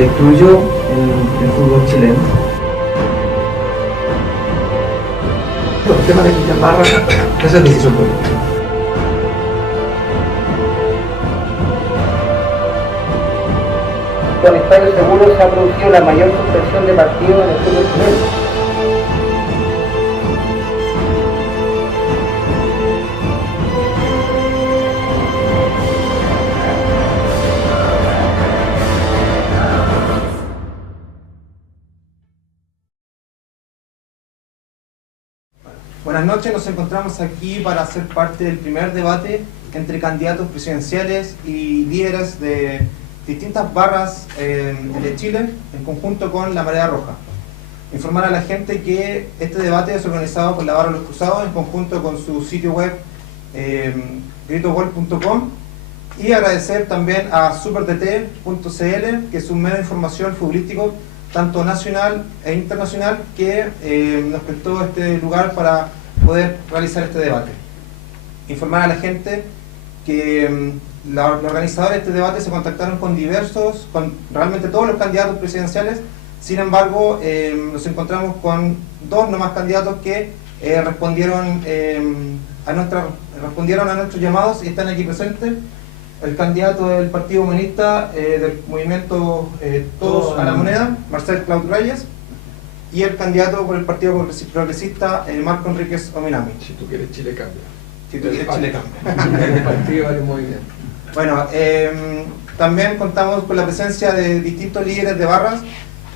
destruyó el fútbol chileno. El tema de Cristian Barra, esa es decisión política. Con Estadio Seguro se ha producido la mayor suspensión de partidos en el fútbol chileno. Buenas noches, nos encontramos aquí para hacer parte del primer debate entre candidatos presidenciales y líderes de distintas barras de Chile, en conjunto con la Marea Roja. Informar a la gente que este debate es organizado por la Barra de los Cruzados en conjunto con su sitio web gritogol.com, y agradecer también a superdt.cl, que es un medio de información futbolístico tanto nacional e internacional, que nos prestó este lugar para poder realizar este debate. Informar a la gente que los organizadores de este debate se contactaron con realmente todos los candidatos presidenciales. Sin embargo, nos encontramos con dos nomás candidatos que respondieron a nuestros llamados y están aquí presentes. El candidato del Partido Humanista, del movimiento Todos a la Moneda, Marcel Claude Reyes, y el candidato por el Partido Progresista, Marco Enríquez Ominami. Si tú quieres, Chile cambia. Si tú quieres, Chile cambia. El partido, varios movimientos. Bueno, también contamos con la presencia de distintos líderes de barras,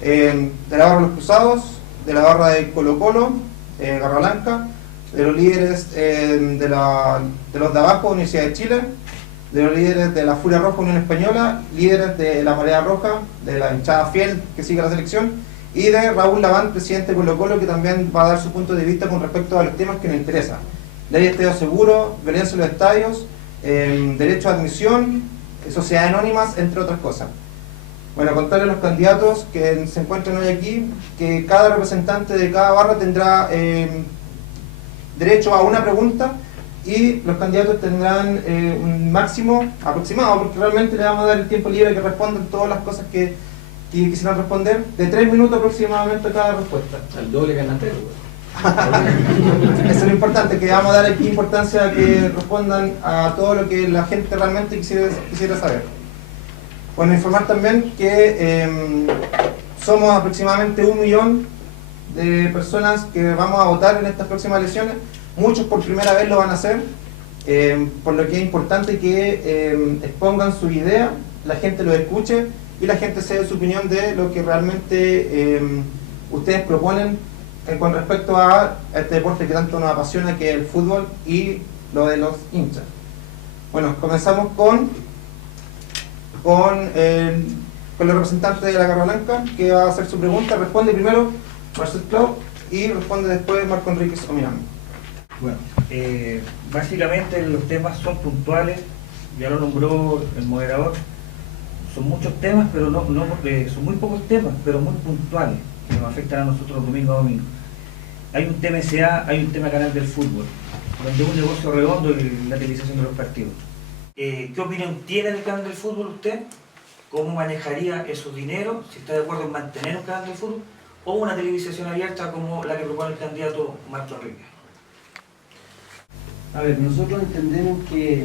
de la Barra de los Cruzados, de la Barra de Colo Colo, Garra Blanca, de los líderes de los de abajo, Universidad de Chile, de los líderes de la Furia Roja, Unión Española, líderes de la Marea Roja, de la hinchada fiel que sigue la selección, y de Raúl Laván, presidente de Colo Colo, que también va a dar su punto de vista con respecto a los temas que nos interesan: ley de estadio seguro, violencia en los estadios, derecho a admisión, sociedades anónimas, entre otras cosas. Bueno, contarle a los candidatos que se encuentran hoy aquí que cada representante de cada barra tendrá derecho a una pregunta, y los candidatos tendrán un máximo aproximado, porque realmente le vamos a dar el tiempo libre que respondan todas las cosas que quisieran responder, de 3 minutos aproximadamente cada respuesta. Al doble ganatero, Eso es lo importante, que vamos a dar aquí importancia a que respondan a todo lo que la gente realmente quisiera saber. Bueno, informar también que somos aproximadamente 1 millón de personas que vamos a votar en estas próximas elecciones. Muchos por primera vez lo van a hacer, por lo que es importante que expongan su idea, la gente lo escuche y la gente se dé su opinión de lo que realmente ustedes proponen con respecto a este deporte que tanto nos apasiona, que es el fútbol y lo de los hinchas. Bueno, comenzamos con el representante de la Garra Blanca, que va a hacer su pregunta. Responde primero Marcel Claude y responde después Marco Enríquez Ominami. Bueno, básicamente los temas son puntuales, ya lo nombró el moderador. Son muchos temas, pero son muy pocos temas, pero muy puntuales, que nos afectan a nosotros domingo a domingo. Hay un tema SA, hay un tema canal del fútbol, donde es un negocio redondo y la televisación de los partidos. ¿Qué opinión tiene del canal del fútbol usted? ¿Cómo manejaría esos dineros? Si está de acuerdo en mantener un canal del fútbol o una televisación abierta como la que propone el candidato Marco Enríquez. A ver, nosotros entendemos que,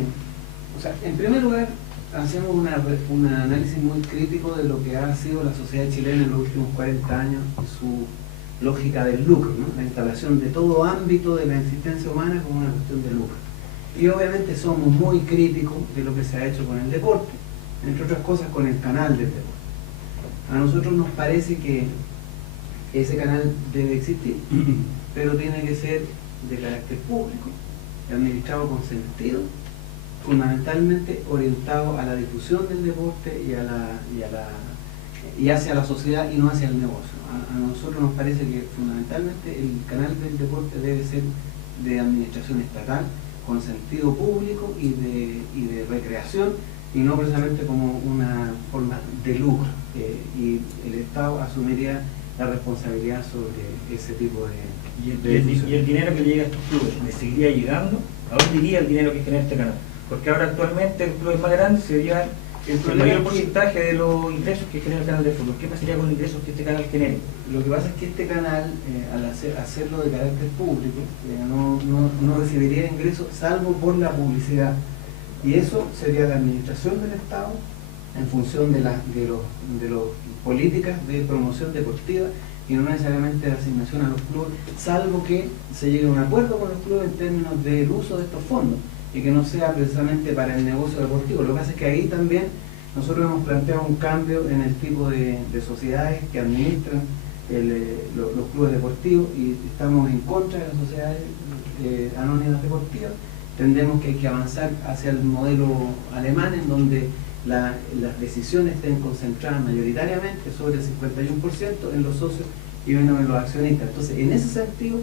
o sea, en primer lugar, hacemos un análisis muy crítico de lo que ha sido la sociedad chilena en los últimos 40 años, su lógica del lucro, ¿no? La instalación de todo ámbito de la existencia humana como una cuestión de lucro. Y obviamente somos muy críticos de lo que se ha hecho con el deporte, entre otras cosas con el canal del deporte. A nosotros nos parece que ese canal debe existir, pero tiene que ser de carácter público, administrado con sentido, fundamentalmente orientado a la difusión del deporte y hacia la sociedad y no hacia el negocio. A nosotros nos parece que fundamentalmente el canal del deporte debe ser de administración estatal, con sentido público y de recreación, y no precisamente como una forma de lucro, y el Estado asumiría la responsabilidad sobre ese tipo de ¿Y el dinero que llega a estos clubes le seguiría llegando? ¿A dónde iría el dinero que genera este canal? Porque ahora actualmente los clubes más grandes se llevan El mayor porcentaje de los ingresos que genera el canal de fútbol, ¿qué pasaría con los ingresos que este canal genere? Lo que pasa es que este canal, al hacerlo de carácter público, no recibiría ingresos salvo por la publicidad. Y eso sería la administración del Estado en función de las políticas de promoción deportiva y no necesariamente de asignación a los clubes, salvo que se llegue a un acuerdo con los clubes en términos del uso de estos fondos y que no sea precisamente para el negocio deportivo. Lo que pasa es que ahí también nosotros hemos planteado un cambio en el tipo de sociedades que administran los clubes deportivos y estamos en contra de las sociedades anónimas deportivas. Entendemos que hay que avanzar hacia el modelo alemán en donde las decisiones estén concentradas mayoritariamente sobre el 51% en los socios y menos en los accionistas. Entonces, en ese sentido,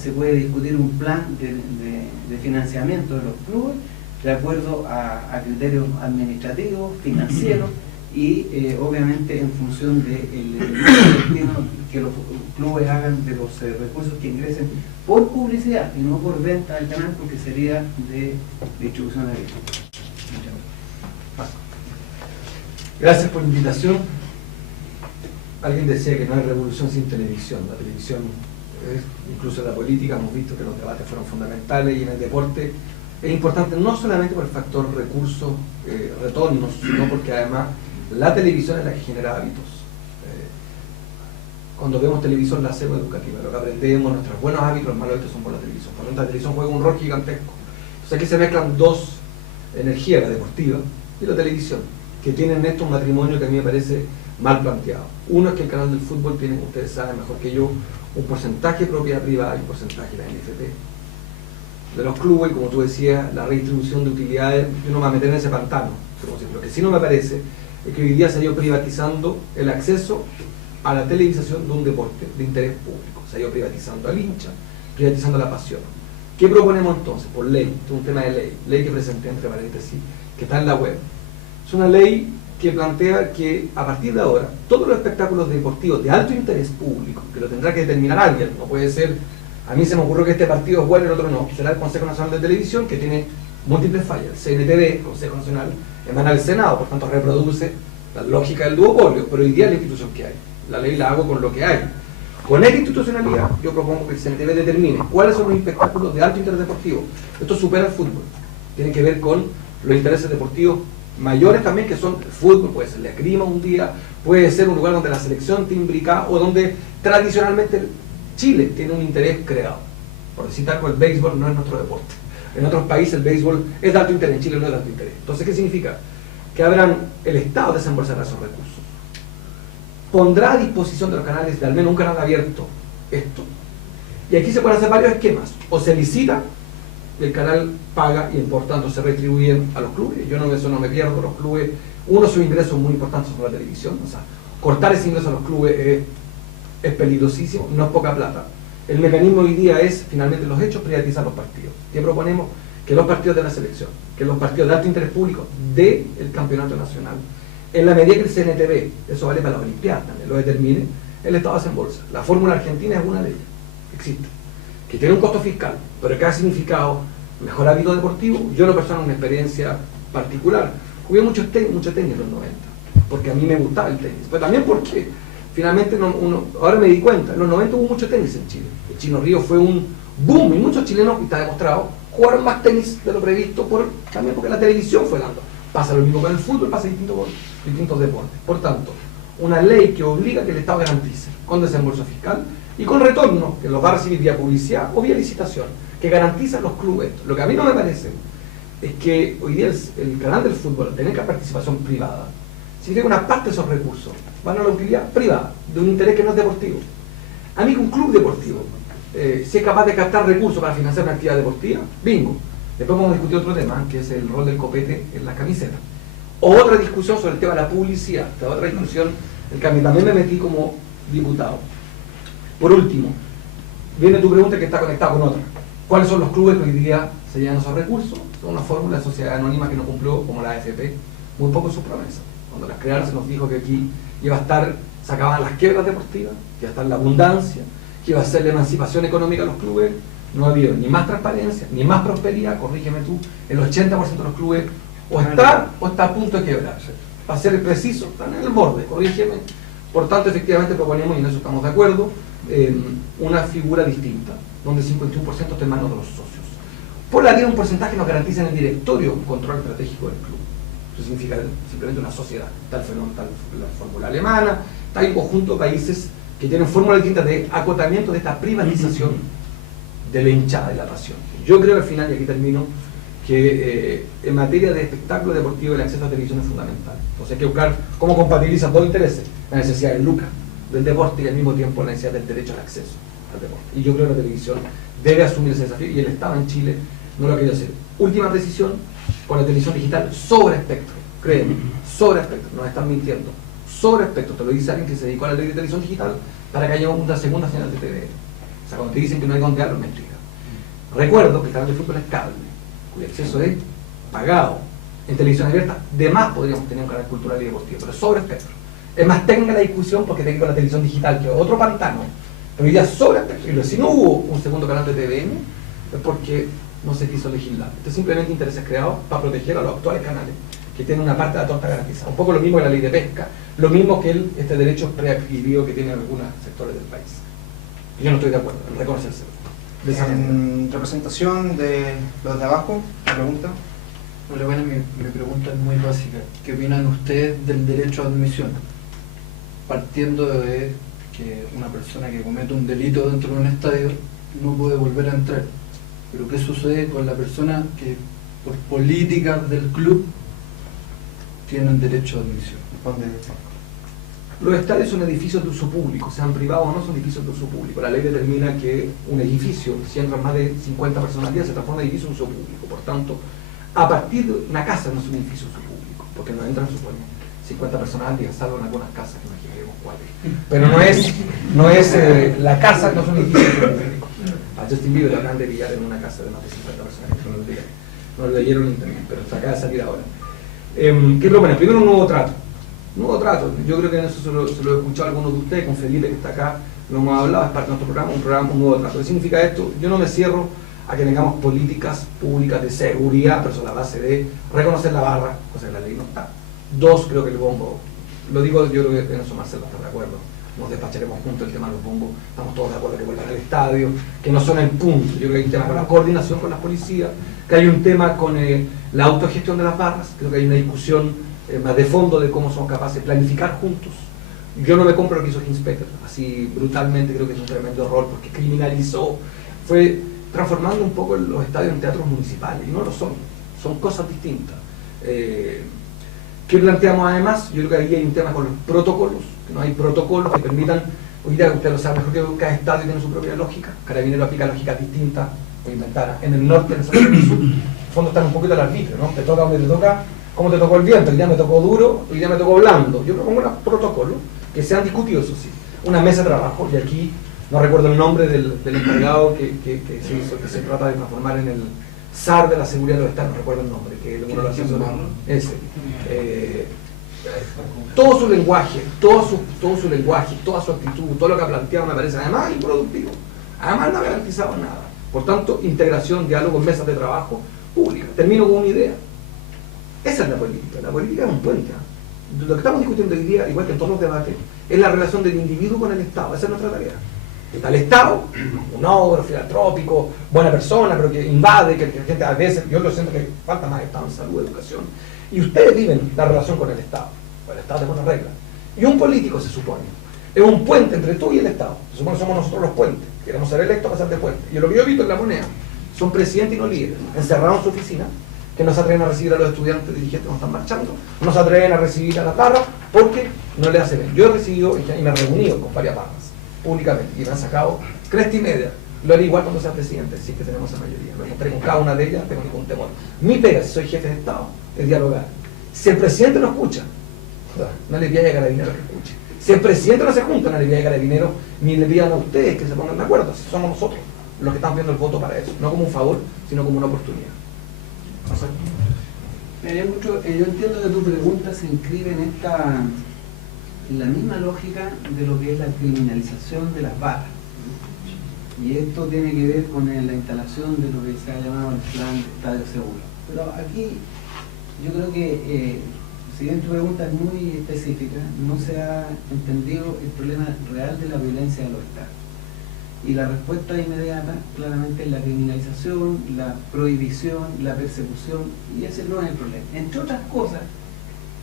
se puede discutir un plan de financiamiento de los clubes de acuerdo a criterios administrativos, financieros y obviamente en función del destino que los clubes hagan de los recursos que ingresen por publicidad y no por venta del canal, porque sería de distribución abierta. Gracias por la invitación. Alguien decía que no hay revolución sin televisión. La televisión, incluso en la política, hemos visto que los debates fueron fundamentales, y en el deporte es importante no solamente por el factor recursos, retornos, sino porque además la televisión es la que genera hábitos. Cuando vemos televisión la hacemos educativa, lo que aprendemos, nuestros buenos hábitos, los malos hábitos son por la televisión. Por lo tanto, la televisión juega un rol gigantesco. Entonces aquí se mezclan dos energías, la deportiva y la televisión, que tienen esto un matrimonio que a mí me parece mal planteado. Uno es que el canal del fútbol tiene, ustedes saben mejor que yo, un porcentaje de propiedad privada y un porcentaje de la NFP. De los clubes, como tú decías, la redistribución de utilidades, yo no me voy a meter en ese pantano. Lo que sí no me parece es que hoy día se ha ido privatizando el acceso a la televisación de un deporte de interés público. Se ha ido privatizando al hincha, privatizando la pasión. ¿Qué proponemos entonces? Por ley, esto es un tema de ley que presenté entre paréntesis, que está en la web. Es una ley que plantea que a partir de ahora todos los espectáculos deportivos de alto interés público, que lo tendrá que determinar alguien, no puede ser, a mí se me ocurrió que este partido es bueno y el otro no, será el Consejo Nacional de Televisión, que tiene múltiples fallas. El CNTV, el Consejo Nacional, emana del Senado, por tanto reproduce la lógica del duopolio, pero hoy día es la institución que hay. La ley la hago con lo que hay. Con esta institucionalidad yo propongo que el CNTV determine cuáles son los espectáculos de alto interés deportivo. Esto supera el fútbol, tiene que ver con los intereses deportivos mayores también, que son el fútbol, puede ser la esgrima un día, puede ser un lugar donde la selección esté imbricada o donde tradicionalmente Chile tiene un interés creado. Por decir algo, el béisbol no es nuestro deporte. En otros países el béisbol es de alto interés, en Chile no es de alto interés. Entonces, ¿qué significa? Que el Estado desembolsará esos recursos. Pondrá a disposición de los canales, de al menos un canal abierto, esto. Y aquí se pueden hacer varios esquemas. O se licita, el canal paga y por tanto se retribuyen a los clubes. Yo eso no me pierdo, los clubes, uno de sus ingresos muy importantes son la televisión. O sea, cortar ese ingreso a los clubes es peligrosísimo, no es poca plata. El mecanismo hoy día es, finalmente, los hechos, privatizar los partidos. ¿Qué proponemos? Que los partidos de la selección, que los partidos de alto interés público del campeonato nacional, en la medida que el CNTV, eso vale para las Olimpiadas también, lo determine, el Estado hace en bolsa. La fórmula argentina es una de ellas, existe, que tiene un costo fiscal, pero que ha significado mejor hábito deportivo. Yo, en lo personal, una experiencia particular, jugué mucho tenis en los 90, porque a mí me gustaba el tenis, pero también porque finalmente ahora me di cuenta, en los 90 hubo mucho tenis en Chile. El Chino Río fue un boom y muchos chilenos, y está demostrado, jugaron más tenis de lo previsto también porque la televisión fue dando. Pasa lo mismo con el fútbol, pasa distintos deportes. Por tanto, una ley que obliga a que el Estado garantice con desembolso fiscal y con retorno, que los va a recibir vía publicidad o vía licitación, que garantizan los clubes. Lo que a mí no me parece es que hoy día el canal del fútbol, al tener participación privada, significa que una parte de esos recursos van a la utilidad privada, de un interés que no es deportivo. A mí que un club deportivo, si es capaz de captar recursos para financiar una actividad deportiva, bingo. Después vamos a discutir otro tema, que es el rol del copete en las camisetas. Otra discusión sobre el tema de la publicidad, otra discusión en que a mí también me metí como diputado. Por último, viene tu pregunta que está conectada con otra. ¿Cuáles son los clubes que hoy día se llevan esos recursos? Son una fórmula de sociedad anónima que no cumplió, como la AFP, muy poco sus promesas. Cuando las crearon se nos dijo que aquí iba a estar, se acababan las quiebras deportivas, que iba a estar la abundancia, que iba a ser la emancipación económica de los clubes. No ha habido ni más transparencia, ni más prosperidad, corrígeme tú, el 80% de los clubes o está a punto de quebrarse. Para ser preciso, están en el borde, corrígeme. Por tanto, efectivamente proponemos, y en eso estamos de acuerdo, una figura distinta, donde el 51% esté en manos de los socios. Por la vía de un porcentaje nos garantiza en el directorio un control estratégico del club. Eso significa simplemente una sociedad. Tal fenómeno, tal la fórmula alemana, tal un conjunto de países que tienen fórmulas distintas de acotamiento de esta privatización de la hinchada y la pasión. Yo creo al final, y aquí termino, que en materia de espectáculo deportivo el acceso a televisión es fundamental. Entonces hay que buscar cómo compatibilizan dos intereses, la necesidad del lucro del deporte y al mismo tiempo la necesidad del derecho al acceso al deporte. Y yo creo que la televisión debe asumir ese desafío y el Estado en Chile no lo ha querido hacer. Última decisión con la televisión digital sobre espectro, créeme, sobre espectro, nos están mintiendo, sobre espectro, te lo dice alguien que se dedicó a la ley de televisión digital para que haya una segunda señal de TV. O sea, cuando te dicen que no hay donde darlo, mentira. Recuerdo que el canal de fútbol es cable, cuyo acceso es pagado. En televisión abierta, de más podríamos tener un canal cultural y deportivo, pero sobre espectro. Es más técnica la discusión porque tiene que ver con la televisión digital, que es otro pantano, pero ya sobre espectro. Y si no hubo un segundo canal de TVN, es porque no se quiso legislar. Esto es simplemente intereses creados para proteger a los actuales canales, que tienen una parte de la torta garantizada. Un poco lo mismo que la ley de pesca, lo mismo que este derecho preadquirido que tienen algunos sectores del país. Yo no estoy de acuerdo en reconocerse. En representación de los de abajo, la pregunta. Hola, bueno, mi pregunta es muy básica. ¿Qué opinan ustedes del derecho a admisión? Partiendo de que una persona que comete un delito dentro de un estadio no puede volver a entrar. Pero ¿qué sucede con la persona que por políticas del club tienen derecho a admisión? Los estadios son edificios de uso público, sean privados o no, son edificios de uso público. La ley determina que un edificio, si entran más de 50 personas al día, se transforma en edificio de uso público. Por tanto, a partir de una casa no es un edificio de uso público, porque no entran, supongo, 50 personas al día, salvo en algunas casas, que imaginaremos cuáles. Pero no es la casa, no es un edificio de uso público. A Justin Bieber lo acaban de pillar en una casa de más de 50 personas, que no lo leyeron en internet, pero se acaba de salir ahora. ¿Qué propone? Primero un nuevo trato. Nuevo trato, yo creo que en eso se lo he escuchado a algunos de ustedes, con Felipe que está acá, lo hemos hablado, es parte de nuestro programa, un nuevo trato. ¿Qué significa esto? Yo no me cierro a que tengamos políticas públicas de seguridad, pero sobre la base de reconocer la barra, cosa que la ley no está. Dos, creo que el bombo, lo digo, yo creo que en eso Marcelo está de acuerdo, nos despacharemos juntos el tema de los bombos, estamos todos de acuerdo que vuelvan al estadio, que no son el punto. Yo creo que hay un tema con la coordinación con las policías, que hay un tema con la autogestión de las barras, creo que hay una discusión más de fondo de cómo somos capaces de planificar juntos. Yo no me compro lo que hizo Hinspeter, así brutalmente, creo que es un tremendo error porque criminalizó, fue transformando un poco los estadios en teatros municipales, y no lo son, son cosas distintas. ¿Qué planteamos además? Yo creo que ahí hay un tema con los protocolos, que no hay protocolos que permitan, hoy día usted lo sabe mejor que cada estadio tiene su propia lógica, Carabineros aplica lógicas distintas, o inventar en el norte, en el sur, en el sur, en el fondo están un poquito al arbitrio, ¿no? Te toca donde te toca. ¿Cómo te tocó el viento? El día me tocó duro, el día me tocó blando. Yo propongo unos protocolos que sean discutidos, eso sí. Una mesa de trabajo, y aquí no recuerdo el nombre del encargado que se hizo, que se trata de transformar en el SAR de la seguridad de los estados, no recuerdo el nombre, que uno lo hace ese. Todo su lenguaje, toda su actitud, todo lo que ha planteado me parece además improductivo. Además no ha garantizado nada. Por tanto, integración, diálogo, mesas de trabajo públicas. Termino con una idea. Esa es la política es un puente. Lo que estamos discutiendo hoy día, igual que en todos los debates, es la relación del individuo con el Estado. Esa es nuestra tarea. Está el Estado, un ogro, filantrópico, buena persona, pero que invade, que la gente a veces, yo lo siento que falta más Estado en salud, educación, y ustedes viven la relación con el Estado. El Estado te pone reglas. Y un político, se supone, es un puente entre tú y el Estado. Se supone que somos nosotros los puentes, queremos ser electos para ser de puente. Y lo que yo he visto en La Moneda, son presidentes y no líderes, encerrados en su oficina, que no se atreven a recibir a los estudiantes dirigentes que no están marchando, no se atreven a recibir a las barras porque no le hace bien. Yo he recibido y me he reunido con varias barras públicamente y me han sacado cresta y media. Lo haré igual cuando sea presidente, si es que tenemos esa mayoría. Lo mostré con cada una de ellas, tengo ningún temor. Mi pega, si soy jefe de Estado, es dialogar. Si el presidente no escucha, no le pida a Carabineros que escuche. Si el presidente no se junta, no le pida a Carabineros ni le pidan a ustedes que se pongan de acuerdo. Si somos nosotros los que estamos viendo el voto para eso, no como un favor, sino como una oportunidad. Yo entiendo que tu pregunta se inscribe en la misma lógica de lo que es la criminalización de las barras. Y esto tiene que ver con la instalación de lo que se ha llamado el plan de estadio seguro. Pero aquí Yo creo que, si bien tu pregunta es muy específica, no se ha entendido el problema real de la violencia de los estados. Y la respuesta inmediata, claramente, es la criminalización, la prohibición, la persecución, y ese no es el problema. Entre otras cosas,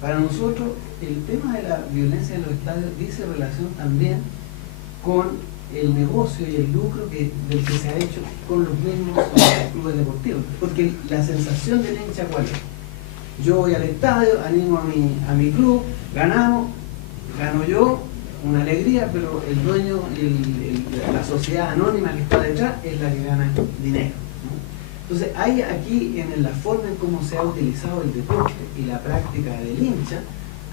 para nosotros, el tema de la violencia en los estadios dice relación también con el negocio y el lucro del que se ha hecho con los mismos clubes deportivos. Porque la sensación del hincha, ¿cuál es? Yo voy al estadio, animo a mi club, ganamos, gano yo, una alegría, pero el dueño, la sociedad anónima que está detrás es la que gana dinero, ¿no? Entonces hay aquí en la forma en cómo se ha utilizado el deporte y la práctica del hincha,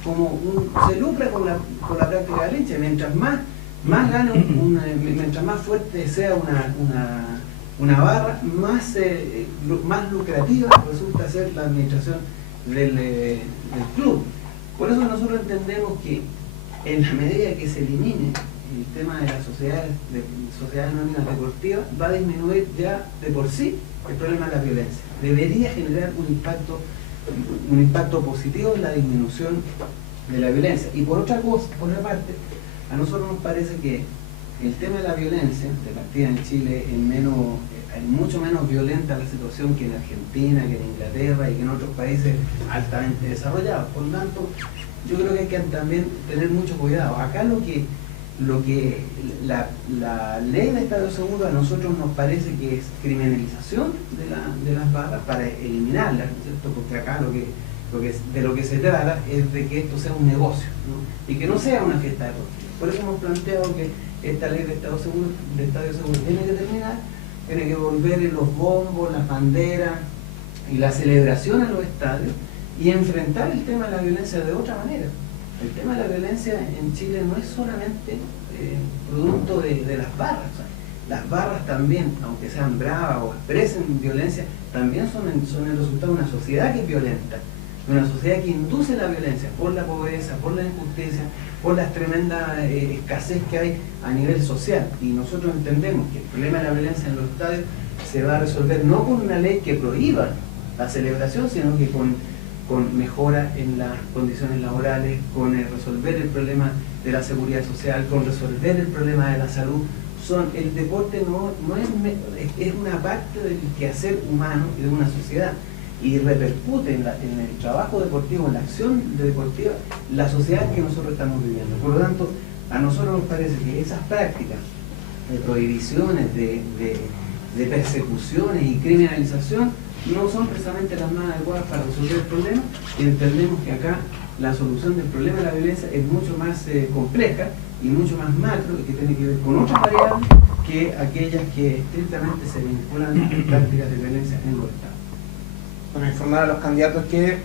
como se lucra con la práctica del hincha. Mientras más gana, mientras más fuerte sea una barra, más lucrativa resulta ser la administración del club. Por eso nosotros entendemos que en la medida que se elimine el tema de las sociedades anónimas deportivas, va a disminuir ya de por sí el problema de la violencia. Debería generar un impacto positivo en la disminución de la violencia. Y por otra parte, a nosotros nos parece que el tema de la violencia, de partida en Chile, es mucho menos violenta la situación que en Argentina, que en Inglaterra y que en otros países altamente desarrollados. Por lo tanto, yo creo que hay que también tener mucho cuidado. Acá la ley de estado seguro a nosotros nos parece que es criminalización de las barras para eliminarlas, ¿no es cierto? Porque acá de lo que se trata es de que esto sea un negocio, ¿no? Y que no sea una fiesta deportiva. Por eso hemos planteado que esta ley de estado seguro tiene que terminar, tiene que volver en los bombos, las banderas y la celebración a los estadios, y enfrentar el tema de la violencia de otra manera. El tema de la violencia en Chile no es solamente producto de las barras. O sea, las barras también, aunque sean bravas o expresen violencia, también son el resultado de una sociedad que es violenta, de una sociedad que induce la violencia por la pobreza, por la injusticia, por la tremenda escasez que hay a nivel social. Y nosotros entendemos que el problema de la violencia en los estadios se va a resolver no con una ley que prohíba la celebración, sino que con mejora en las condiciones laborales, con resolver el problema de la seguridad social, con resolver el problema de la salud. El deporte no es una parte del quehacer humano y de una sociedad, y repercute en el trabajo deportivo, en la acción deportiva, la sociedad que nosotros estamos viviendo. Por lo tanto, a nosotros nos parece que esas prácticas de prohibiciones, de persecuciones y criminalización no son precisamente las más adecuadas para resolver el problema, y entendemos que acá la solución del problema de la violencia es mucho más compleja y mucho más macro, y que tiene que ver con otras variables que aquellas que estrictamente se vinculan a prácticas de violencia en los estados. Bueno, informar a los candidatos que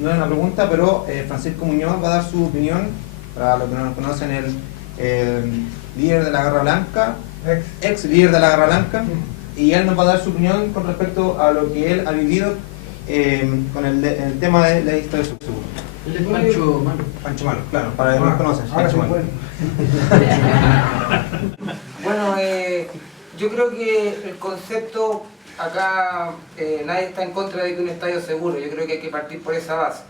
no es una pregunta, pero Francisco Muñoz va a dar su opinión, para los que no nos conocen, el líder de la Garra Blanca, ex líder de la Garra Blanca, y él nos va a dar su opinión con respecto a lo que él ha vivido con el tema de la lista de subseguro. Él es Pancho Malo. Pancho Malo, claro, para los que no nos conocen. Pancho Malo. Bueno, yo creo que el concepto acá, nadie está en contra de que un estadio seguro. Yo creo que hay que partir por esa base.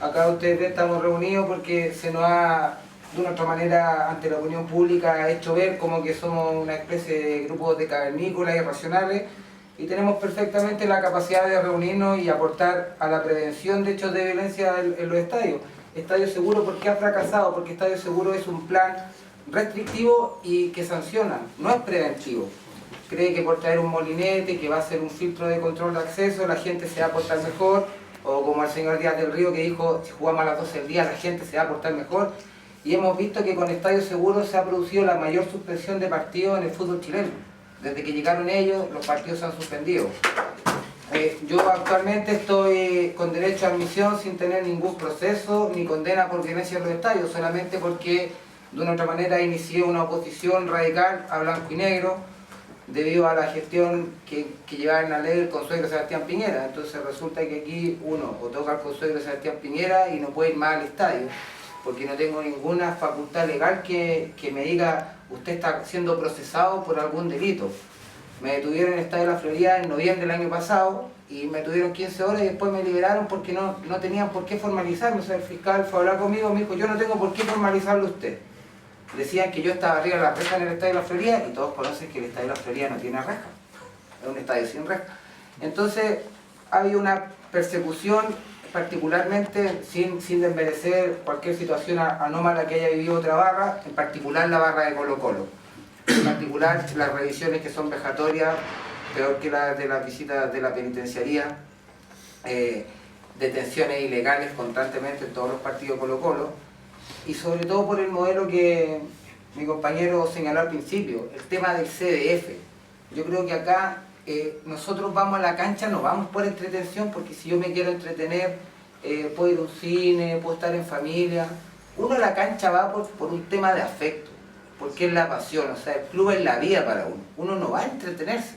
Acá ustedes ven, estamos reunidos porque se nos ha, de una otra manera, ante la opinión pública, hecho ver como que somos una especie de grupos de cavernícolas irracionales, y tenemos perfectamente la capacidad de reunirnos y aportar a la prevención de hechos de violencia en los estadios. Estadio Seguro, ¿por qué ha fracasado? Porque Estadio Seguro es un plan restrictivo y que sanciona, no es preventivo. Cree que por traer un molinete, que va a ser un filtro de control de acceso, la gente se va a portar mejor, o como el señor Díaz del Río que dijo, si jugamos a las 12 del día la gente se va a portar mejor. Y hemos visto que con Estadio Seguro se ha producido la mayor suspensión de partidos en el fútbol chileno. Desde que llegaron ellos, los partidos se han suspendido. Yo actualmente estoy con derecho a admisión sin tener ningún proceso ni condena por violencia en los estadios, solamente porque de una u otra manera inicié una oposición radical a blanco y negro debido a la gestión que llevaba en la ley el consuegro Sebastián Piñera. Entonces resulta que aquí uno o toca al consuegro Sebastián Piñera y no puede ir más al estadio, porque no tengo ninguna facultad legal que me diga usted está siendo procesado por algún delito. Me detuvieron en el Estadio de la Florida en noviembre del año pasado y me tuvieron 15 horas y después me liberaron porque no tenían por qué formalizarme. O sea, el fiscal fue a hablar conmigo, me dijo, yo no tengo por qué formalizarlo usted. Decían que yo estaba arriba de la reja en el Estadio de la Florida y todos conocen que el Estadio de la Florida no tiene reja. Es un estadio sin reja. Entonces, ha habido una persecución, particularmente sin desmerecer cualquier situación anómala que haya vivido otra barra, en particular la barra de Colo-Colo. En particular las revisiones que son vejatorias, peor que las de las visitas de la penitenciaría, detenciones ilegales constantemente en todos los partidos de Colo-Colo, y sobre todo por el modelo que mi compañero señaló al principio, el tema del CDF. Yo creo que acá nosotros vamos a la cancha, no vamos por entretención, porque si yo me quiero entretener, puedo ir a un cine, puedo estar en familia. Uno a la cancha va por un tema de afecto, porque es la pasión, o sea, el club es la vida para uno. Uno no va a entretenerse.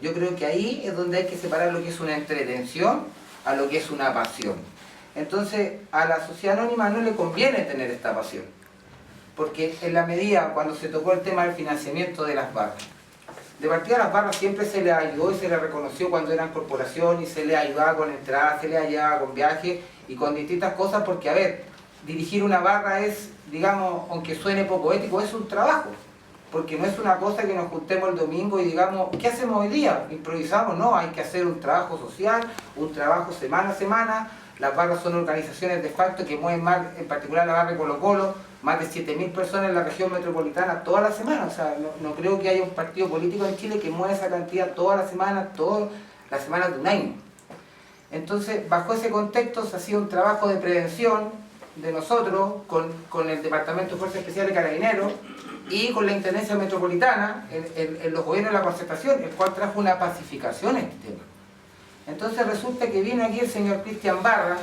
Yo creo que ahí es donde hay que separar lo que es una entretención a lo que es una pasión. Entonces, a la sociedad anónima no le conviene tener esta pasión, porque en la medida, cuando se tocó el tema del financiamiento de las barras, de partida a las barras siempre se les ayudó y se les reconoció cuando eran corporación y se les ayudaba con entradas, se les ayudaba con viajes y con distintas cosas, porque a ver, dirigir una barra es, digamos, aunque suene poco ético, es un trabajo, porque no es una cosa que nos juntemos el domingo y digamos, ¿qué hacemos hoy día? Improvisamos, no, hay que hacer un trabajo social, un trabajo semana a semana. Las barras son organizaciones de facto que mueven más, en particular la barra de Colo-Colo, más de 7.000 personas en la región metropolitana toda la semana. O sea, no creo que haya un partido político en Chile que mueva esa cantidad todas las semanas de un año. Entonces, bajo ese contexto se ha sido un trabajo de prevención de nosotros con el Departamento de Fuerzas Especiales de Carabineros y con la Intendencia Metropolitana en los gobiernos de la concertación, el cual trajo una pacificación a este tema. Entonces resulta que vino aquí el señor Cristian Barra,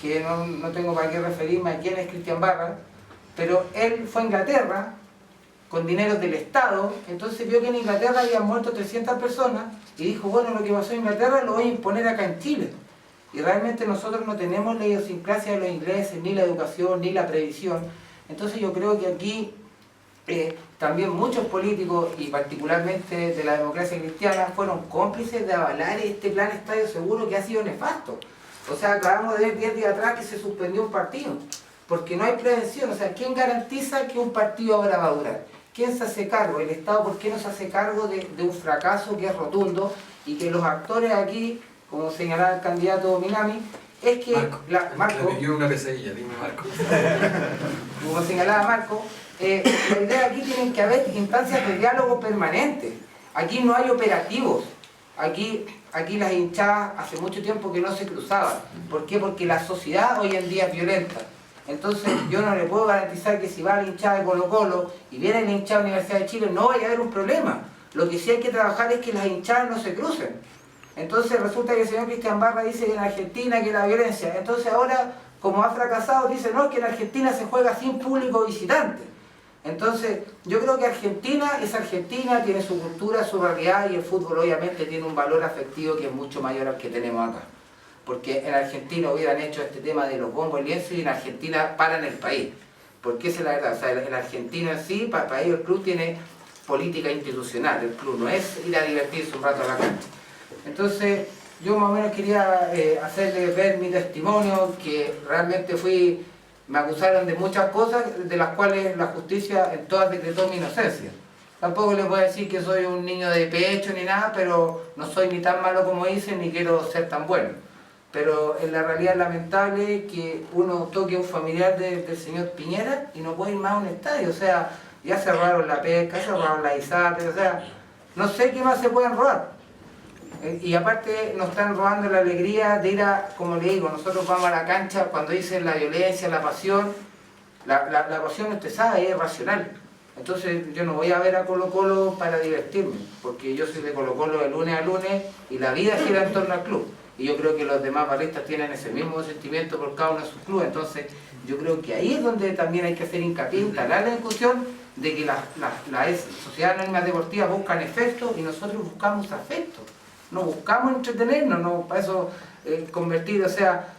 que no tengo para qué referirme a quién es Cristian Barra, pero él fue a Inglaterra con dinero del Estado, entonces vio que en Inglaterra habían muerto 300 personas y dijo, bueno, lo que pasó en Inglaterra lo voy a imponer acá en Chile. Y realmente nosotros no tenemos la idiosincrasia de los ingleses, ni la educación, ni la previsión. Entonces yo creo que aquí también muchos políticos, y particularmente de la democracia cristiana, fueron cómplices de avalar este plan Estadio Seguro que ha sido nefasto. O sea, acabamos de ver 10 días atrás que se suspendió un partido, porque no hay prevención. O sea, ¿quién garantiza que un partido ahora va a durar? ¿Quién se hace cargo? ¿El Estado por qué no se hace cargo de un fracaso que es rotundo y que los actores aquí, como señalaba el candidato Minami, es que... Marco. Me dio una pesadilla, dime Marco. Como señalaba Marco, la idea aquí tienen que haber instancias de diálogo permanente. Aquí no hay operativos. Aquí las hinchadas hace mucho tiempo que no se cruzaban. ¿Por qué? Porque la sociedad hoy en día es violenta. Entonces yo no le puedo garantizar que si va la hinchada de Colo-Colo y viene la hinchada de la Universidad de Chile no vaya a haber un problema. Lo que sí hay que trabajar es que las hinchadas no se crucen. Entonces resulta que el señor Cristian Barra dice que en Argentina que la violencia. Entonces ahora, como ha fracasado, dice no, que en Argentina se juega sin público visitante. Entonces, yo creo que Argentina es Argentina, tiene su cultura, su realidad, y el fútbol obviamente tiene un valor afectivo que es mucho mayor al que tenemos acá. Porque en Argentina hubieran hecho este tema de los bombos y lienzos y en Argentina paran el país. Porque esa es la verdad, o sea, en Argentina en sí, para ellos el club tiene política institucional, el club no es ir a divertirse un rato a la cancha. Entonces, yo más o menos quería hacerles ver mi testimonio, que realmente me acusaron de muchas cosas, de las cuales la justicia en todas decretó mi inocencia. Tampoco les voy a decir que soy un niño de pecho ni nada, pero no soy ni tan malo como dicen, ni quiero ser tan bueno. Pero en la realidad es lamentable que uno toque a un familiar del señor Piñera y no puede ir más a un estadio. O sea, ya cerraron la pesca, cerraron la ISAPRE, o sea, no sé qué más se pueden robar. Y aparte nos están robando la alegría de ir a, como le digo, nosotros vamos a la cancha cuando dicen la violencia, la pasión. La pasión, usted sabe, es racional. Entonces yo no voy a ver a Colo-Colo para divertirme, porque yo soy de Colo-Colo de lunes a lunes y la vida gira en torno al club. Y yo creo que los demás barristas tienen ese mismo sentimiento por cada uno de sus clubes. Entonces yo creo que ahí es donde también hay que hacer hincapié, instalar la discusión de que las sociedades anónimas deportivas buscan efecto y nosotros buscamos afecto. No buscamos entretenernos, no para eso convertir, o sea,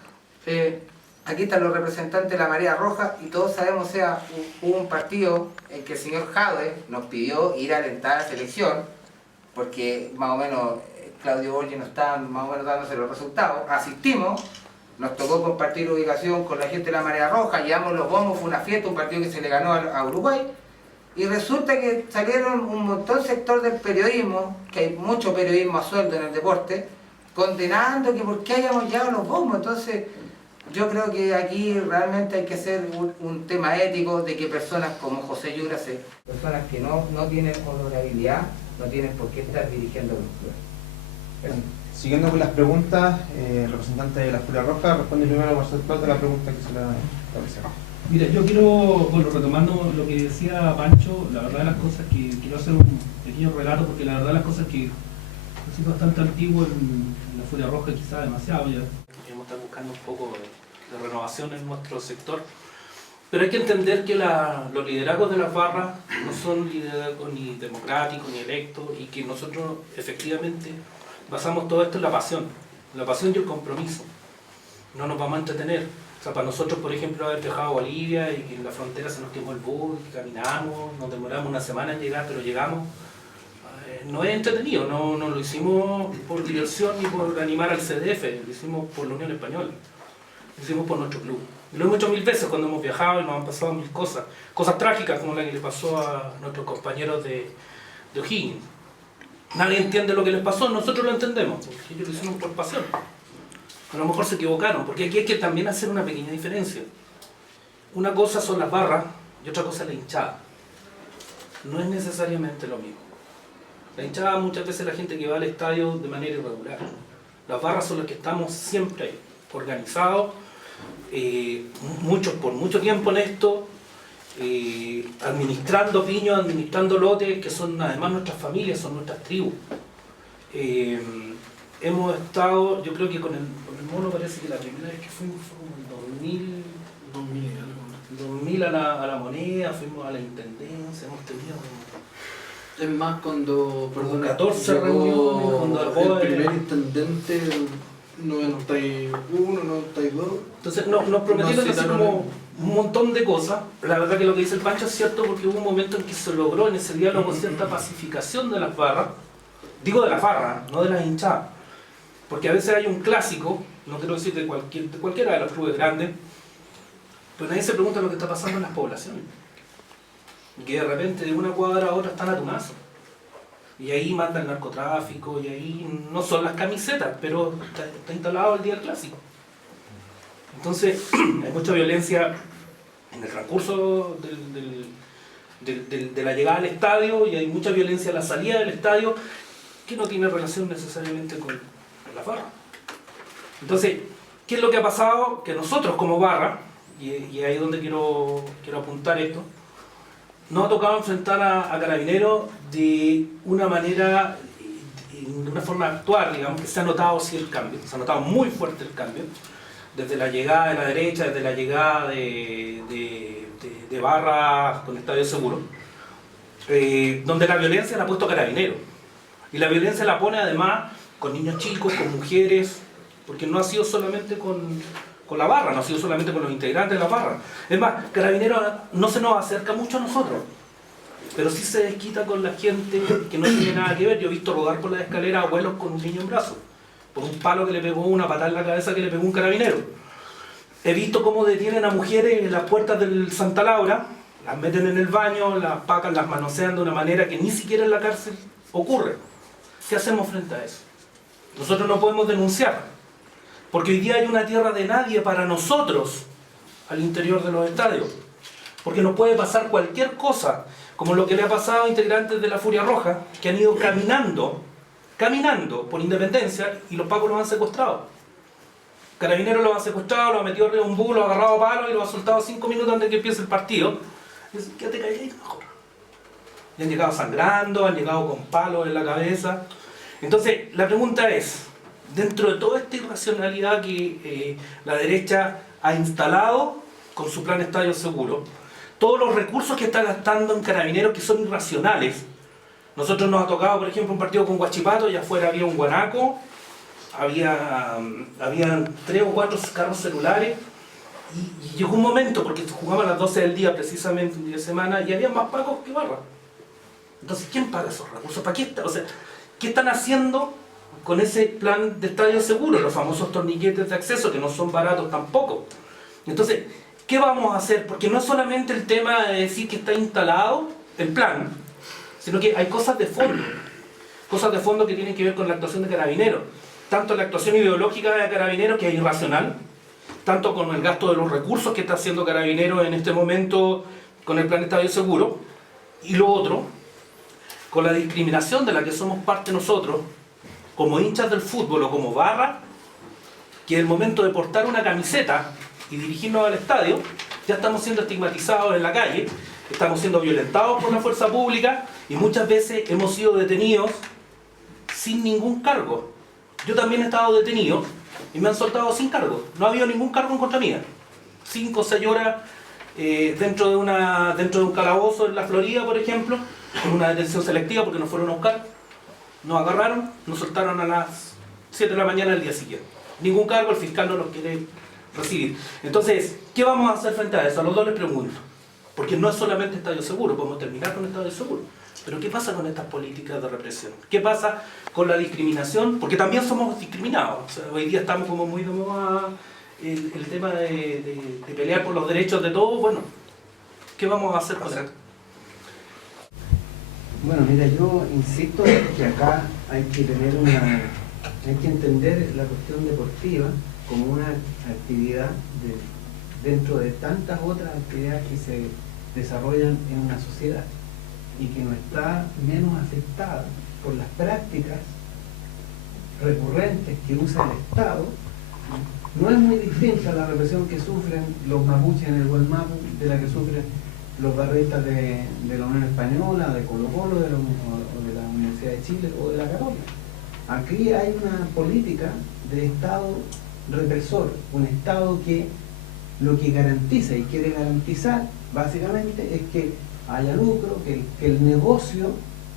aquí están los representantes de la Marea Roja y todos sabemos, o sea, hubo un partido en que el señor Jadwe nos pidió ir a alentar a la selección porque más o menos Claudio Borges no está más o menos dándose los resultados. Asistimos, nos tocó compartir ubicación con la gente de la Marea Roja, llevamos los bombos, fue una fiesta, un partido que se le ganó a Uruguay, y resulta que salieron un montón de sector del periodismo, que hay mucho periodismo a sueldo en el deporte, condenando que por qué hayamos llevado los bombos. Entonces, yo creo que aquí realmente hay que hacer un tema ético de que personas como José Yurase, personas que no tienen honorabilidad, no tienen por qué estar dirigiendo los clubes. Siguiendo con las preguntas, el representante de la Furia Roja responde primero por sector de la pregunta que se le estableció. Mira, yo quiero, bueno, retomando lo que decía Pancho, la verdad de las cosas que quiero hacer un pequeño relato, porque la verdad de las cosas que soy bastante antiguo en la Furia Roja, quizá demasiado ya. Debemos estar buscando un poco de renovación en nuestro sector, pero hay que entender que los liderazgos de las barras no son liderazgos ni democráticos ni electos, y que nosotros efectivamente basamos todo esto en la pasión y el compromiso. No nos vamos a entretener. O sea, para nosotros, por ejemplo, haber viajado a Bolivia y que en la frontera se nos quemó el bus, caminamos, nos demoramos una semana en llegar, pero llegamos, no es entretenido, no lo hicimos por diversión ni por animar al CDF, lo hicimos por la Unión Española, lo hicimos por nuestro club. Y lo hemos hecho 1000 veces cuando hemos viajado y nos han pasado 1000 cosas trágicas como la que le pasó a nuestros compañeros de O'Higgins. Nadie entiende lo que les pasó, nosotros lo entendemos, porque ellos lo hicieron por pasión. A lo mejor se equivocaron, porque aquí hay que también hacer una pequeña diferencia. Una cosa son las barras y otra cosa es la hinchada. No es necesariamente lo mismo. La hinchada, muchas veces la gente que va al estadio de manera irregular. Las barras son las que estamos siempre ahí, organizados, muchos por mucho tiempo en esto, administrando piños, administrando lotes, que son además nuestras familias, son nuestras tribus. Hemos estado, yo creo que con el mono parece que la primera vez que fuimos fue como en 2000 a la moneda, fuimos a la intendencia, hemos tenido... Es más, cuando, perdón, 14 reuniones, cuando el primer intendente, 91, 92... Entonces nos prometieron así como un montón de cosas. La verdad que lo que dice el Pancho es cierto, porque hubo un momento en que se logró en ese diálogo cierta pacificación de las barras. Digo de las barras, no de las hinchadas. Porque a veces hay un clásico, no quiero decir de cualquiera de los clubes grandes, pero nadie se pregunta lo que está pasando en las poblaciones. Y que de repente de una cuadra a otra están a tunazo. Y ahí manda el narcotráfico, y ahí no son las camisetas, pero está instalado el día del clásico. Entonces hay mucha violencia en el transcurso de la llegada al estadio, y hay mucha violencia a la salida del estadio, que no tiene relación necesariamente con la barra. Entonces, ¿qué es lo que ha pasado? Que nosotros como barra, y ahí es donde quiero apuntar esto, nos ha tocado enfrentar a Carabineros de una manera, de una forma de actuar, digamos, que se ha notado sí el cambio, se ha notado muy fuerte el cambio, desde la llegada de la derecha, desde la llegada de barras con estadio seguro, donde la violencia la ha puesto Carabineros, y la violencia la pone además con niños chicos, con mujeres, porque no ha sido solamente con la barra, no ha sido solamente con los integrantes de la barra. Es más, Carabineros no se nos acerca mucho a nosotros, pero sí se desquita con la gente que no tiene nada que ver. Yo he visto rodar por la escalera abuelos con un niño en brazos, por un palo que le pegó, una patada en la cabeza que le pegó un carabinero. He visto cómo detienen a mujeres en las puertas del Santa Laura, las meten en el baño, las pacan, las manosean de una manera que ni siquiera en la cárcel ocurre. ¿Qué hacemos frente a eso? Nosotros no podemos denunciar, porque hoy día hay una tierra de nadie para nosotros al interior de los estadios, porque nos puede pasar cualquier cosa, como lo que le ha pasado a integrantes de la Furia Roja, que han ido caminando por Independencia, y los pacos los han secuestrado. Carabineros los ha secuestrado, los ha metido arriba de un bus, los ha agarrado a palo y los ha soltado 5 minutos antes de que empiece el partido. Y dicen, quédate calladito mejor. Y han llegado sangrando, han llegado con palos en la cabeza. Entonces, la pregunta es, dentro de toda esta irracionalidad que la derecha ha instalado con su plan Estadio Seguro, todos los recursos que está gastando en Carabineros que son irracionales. Nosotros nos ha tocado, por ejemplo, un partido con Huachipato, y afuera había un guanaco, habían 3 o 4 carros celulares, y llegó un momento, porque jugaban a las 12 del día precisamente, un día de semana, y había más pagos que barra. Entonces, ¿quién paga esos recursos? ¿Para qué está? O sea, ¿Qué están haciendo con ese plan de estadio seguro? Los famosos torniquetes de acceso, que no son baratos tampoco. Entonces, ¿qué vamos a hacer? Porque no es solamente el tema de decir que está instalado el plan, sino que hay cosas de fondo que tienen que ver con la actuación de Carabineros. Tanto la actuación ideológica de Carabineros, que es irracional, tanto con el gasto de los recursos que está haciendo Carabineros en este momento con el plan Estadio Seguro, y lo otro, con la discriminación de la que somos parte nosotros, como hinchas del fútbol o como barra, que en el momento de portar una camiseta y dirigirnos al estadio, ya estamos siendo estigmatizados en la calle, estamos siendo violentados por la fuerza pública y muchas veces hemos sido detenidos sin ningún cargo. Yo también he estado detenido y me han soltado sin cargo. No ha habido ningún cargo en contra mía. 5 o 6 horas dentro de un calabozo en la Florida, por ejemplo, con una detención selectiva porque nos fueron a buscar, nos agarraron, nos soltaron a las 7 de la mañana del día siguiente. Ningún cargo, el fiscal no nos quiere recibir. Entonces, ¿qué vamos a hacer frente a eso? A los dos les pregunto. Porque no es solamente Estadio Seguro, podemos terminar con Estadio Seguro. Pero ¿qué pasa con estas políticas de represión? ¿Qué pasa con la discriminación? Porque también somos discriminados. O sea, hoy día estamos como muy de moda el tema de pelear por los derechos de todos. Bueno, ¿qué vamos a hacer con eso? Bueno, mira, yo insisto que acá hay que entender la cuestión deportiva como una actividad dentro de tantas otras actividades que se desarrollan en una sociedad y que no está menos afectada por las prácticas recurrentes que usa el Estado. No es muy distinta la represión que sufren los mapuches en el Gualmapu de la que sufren los barristas de la Unión Española, de Colo Colo, o de la Universidad de Chile o de la Católica. Aquí hay una política de Estado represor, un Estado que lo que garantiza y quiere garantizar básicamente es que haya lucro, que el negocio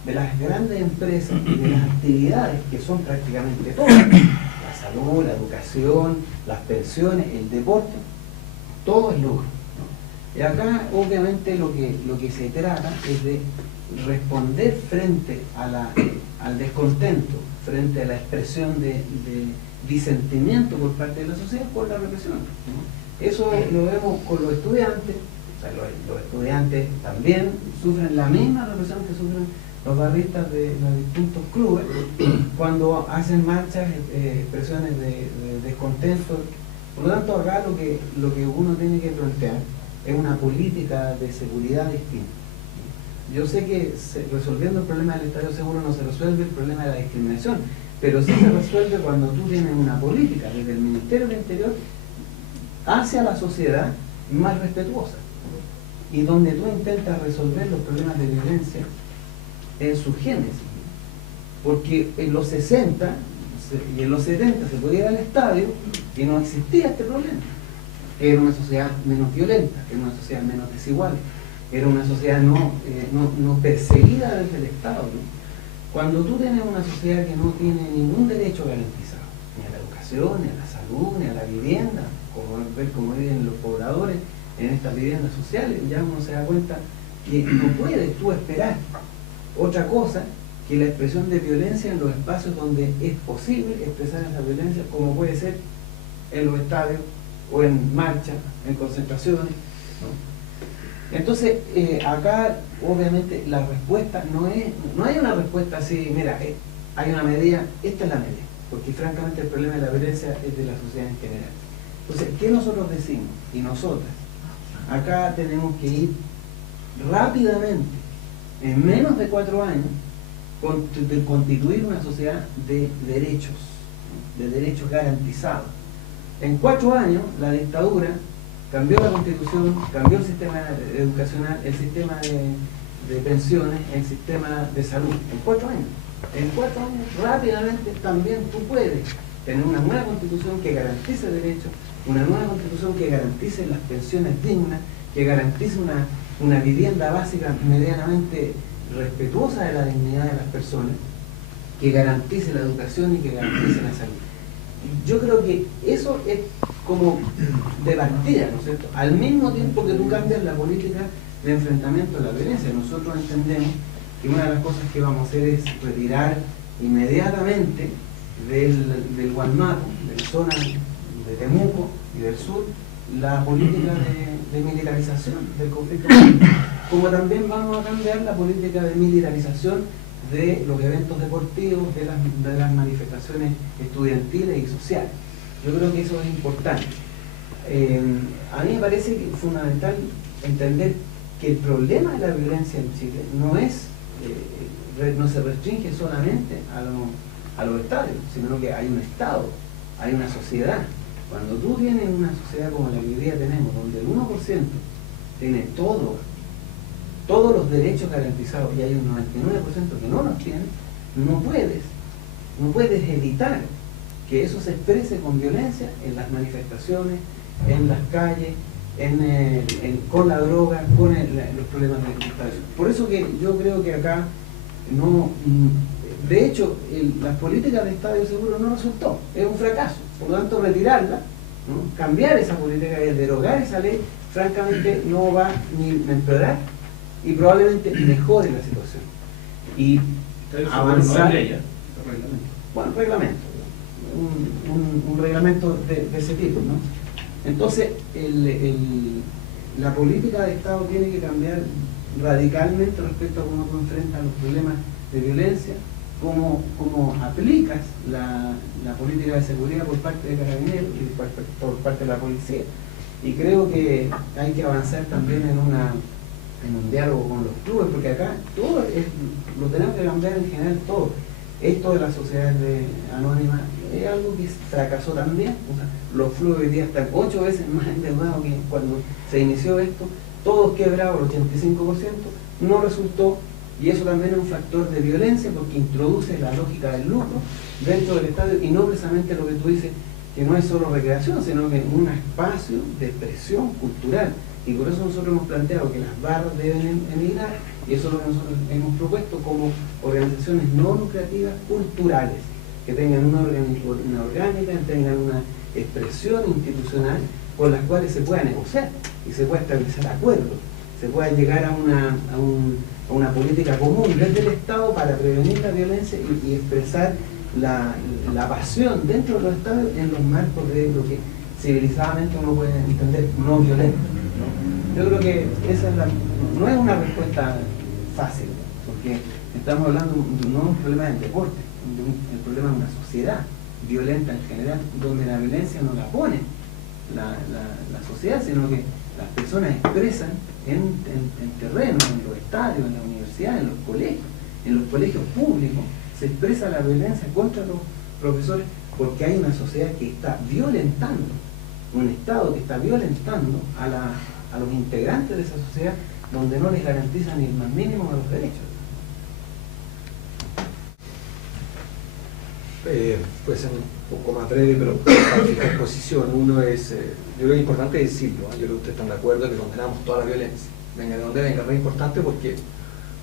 de las grandes empresas y de las actividades que son prácticamente todas, la salud, la educación, las pensiones, el deporte, todo es lucro, ¿no? Y acá obviamente lo que se trata es de responder frente al descontento, frente a la expresión de disentimiento por parte de la sociedad por la represión, ¿no? Eso lo vemos con los estudiantes. O sea, los estudiantes también sufren la misma represión que sufren los barristas de los distintos clubes cuando hacen marchas, expresiones de descontento. Por lo tanto, acá lo que uno tiene que plantear es una política de seguridad distinta. Yo sé que resolviendo el problema del Estadio Seguro no se resuelve el problema de la discriminación, pero sí se resuelve cuando tú tienes una política desde el Ministerio del Interior hacia la sociedad más respetuosa y donde tú intentas resolver los problemas de violencia en su génesis, porque en los 60 y en los 70 se podía ir al estadio y no existía este problema. Era una sociedad menos violenta, era una sociedad menos desigual, era una sociedad no perseguida desde el Estado, ¿no? Cuando tú tienes una sociedad que no tiene ningún derecho garantizado, ni a la educación, ni a la salud, ni a la vivienda, como viven los pobladores en estas viviendas sociales, ya uno se da cuenta que no puedes tú esperar otra cosa que la expresión de violencia en los espacios donde es posible expresar esa violencia, como puede ser en los estadios o en marchas, en concentraciones, ¿no? Entonces, acá obviamente la respuesta no hay una respuesta así, mira, hay una medida, esta es la medida, porque francamente el problema de la violencia es de la sociedad en general. Entonces, ¿qué nosotros decimos? Y nosotras, acá tenemos que ir rápidamente, en menos de 4 años, constituir una sociedad de derechos garantizados. En 4 años, la dictadura cambió la Constitución, cambió el sistema educacional, el sistema de pensiones, el sistema de salud. En 4 años. En 4 años, rápidamente, también tú puedes tener una nueva Constitución que garantice derechos, una nueva Constitución que garantice las pensiones dignas, que garantice una vivienda básica medianamente respetuosa de la dignidad de las personas, que garantice la educación y que garantice la salud. Yo creo que eso es como de partida, ¿no es cierto? Al mismo tiempo que tú cambias la política de enfrentamiento a la violencia, nosotros entendemos que una de las cosas que vamos a hacer es retirar inmediatamente del Gualmapu, de la zona de Temuco y del sur, la política de militarización del conflicto político, como también vamos a cambiar la política de militarización de los eventos deportivos, de las manifestaciones estudiantiles y sociales. Yo creo que eso es importante. A mí me parece que es fundamental entender que el problema de la violencia en Chile no se restringe solamente a los estadios, sino que hay un Estado, hay una sociedad. Cuando tú tienes una sociedad como la que hoy día tenemos, donde el 1% tiene todos los derechos garantizados y hay un 99% que no los tiene, no puedes evitar que eso se exprese con violencia en las manifestaciones, en las calles, con la droga, con los problemas de contagios. Por eso que yo creo que acá de hecho las políticas de Estadio Seguro no resultó, es un fracaso. Por lo tanto, retirarla, ¿no? Cambiar esa política y derogar esa ley, francamente no va ni a empeorar y probablemente mejore la situación. Y avanzar. Bueno, reglamento. Un reglamento de ese tipo, ¿no? Entonces, la política de Estado tiene que cambiar radicalmente respecto a cómo tú enfrentas los problemas de violencia, cómo aplicas la política de seguridad por parte de Carabineros y por parte de la policía. Y creo que hay que avanzar también en un diálogo con los clubes, porque acá todo lo tenemos que cambiar en general todo. Esto de las sociedades anónimas es algo que fracasó también. O sea, los clubes hoy día están 8 veces más endeudados que cuando se inició esto, todos quebrados, el 85%, no resultó, y eso también es un factor de violencia porque introduce la lógica del lucro dentro del estadio y no precisamente lo que tú dices, que no es solo recreación, sino que es un espacio de expresión cultural. Y por eso nosotros hemos planteado que las barras deben emigrar, y eso es lo que nosotros hemos propuesto como organizaciones no lucrativas culturales, que tengan una orgánica, tengan una expresión institucional con las cuales se pueda negociar y se pueda establecer acuerdos, se pueda llegar a una política común desde el Estado para prevenir la violencia y expresar la pasión dentro de los estados en los marcos de lo que civilizadamente uno puede entender no violento, ¿no? Yo creo que esa no es una respuesta fácil, porque estamos hablando no de un problema del deporte, el problema de una sociedad violenta en general, donde la violencia no la pone la sociedad, sino que las personas expresan en terreno, en los estadios, en la universidad, en los colegios públicos, se expresa la violencia contra los profesores porque hay una sociedad que está violentando, un Estado que está violentando a los integrantes de esa sociedad, donde no les garantiza ni el más mínimo de los derechos. Puede ser un poco más breve, pero para fijar posición. Uno es, yo creo que es importante decirlo, yo creo que ustedes están de acuerdo que condenamos toda la violencia, venga de donde venga, es muy importante porque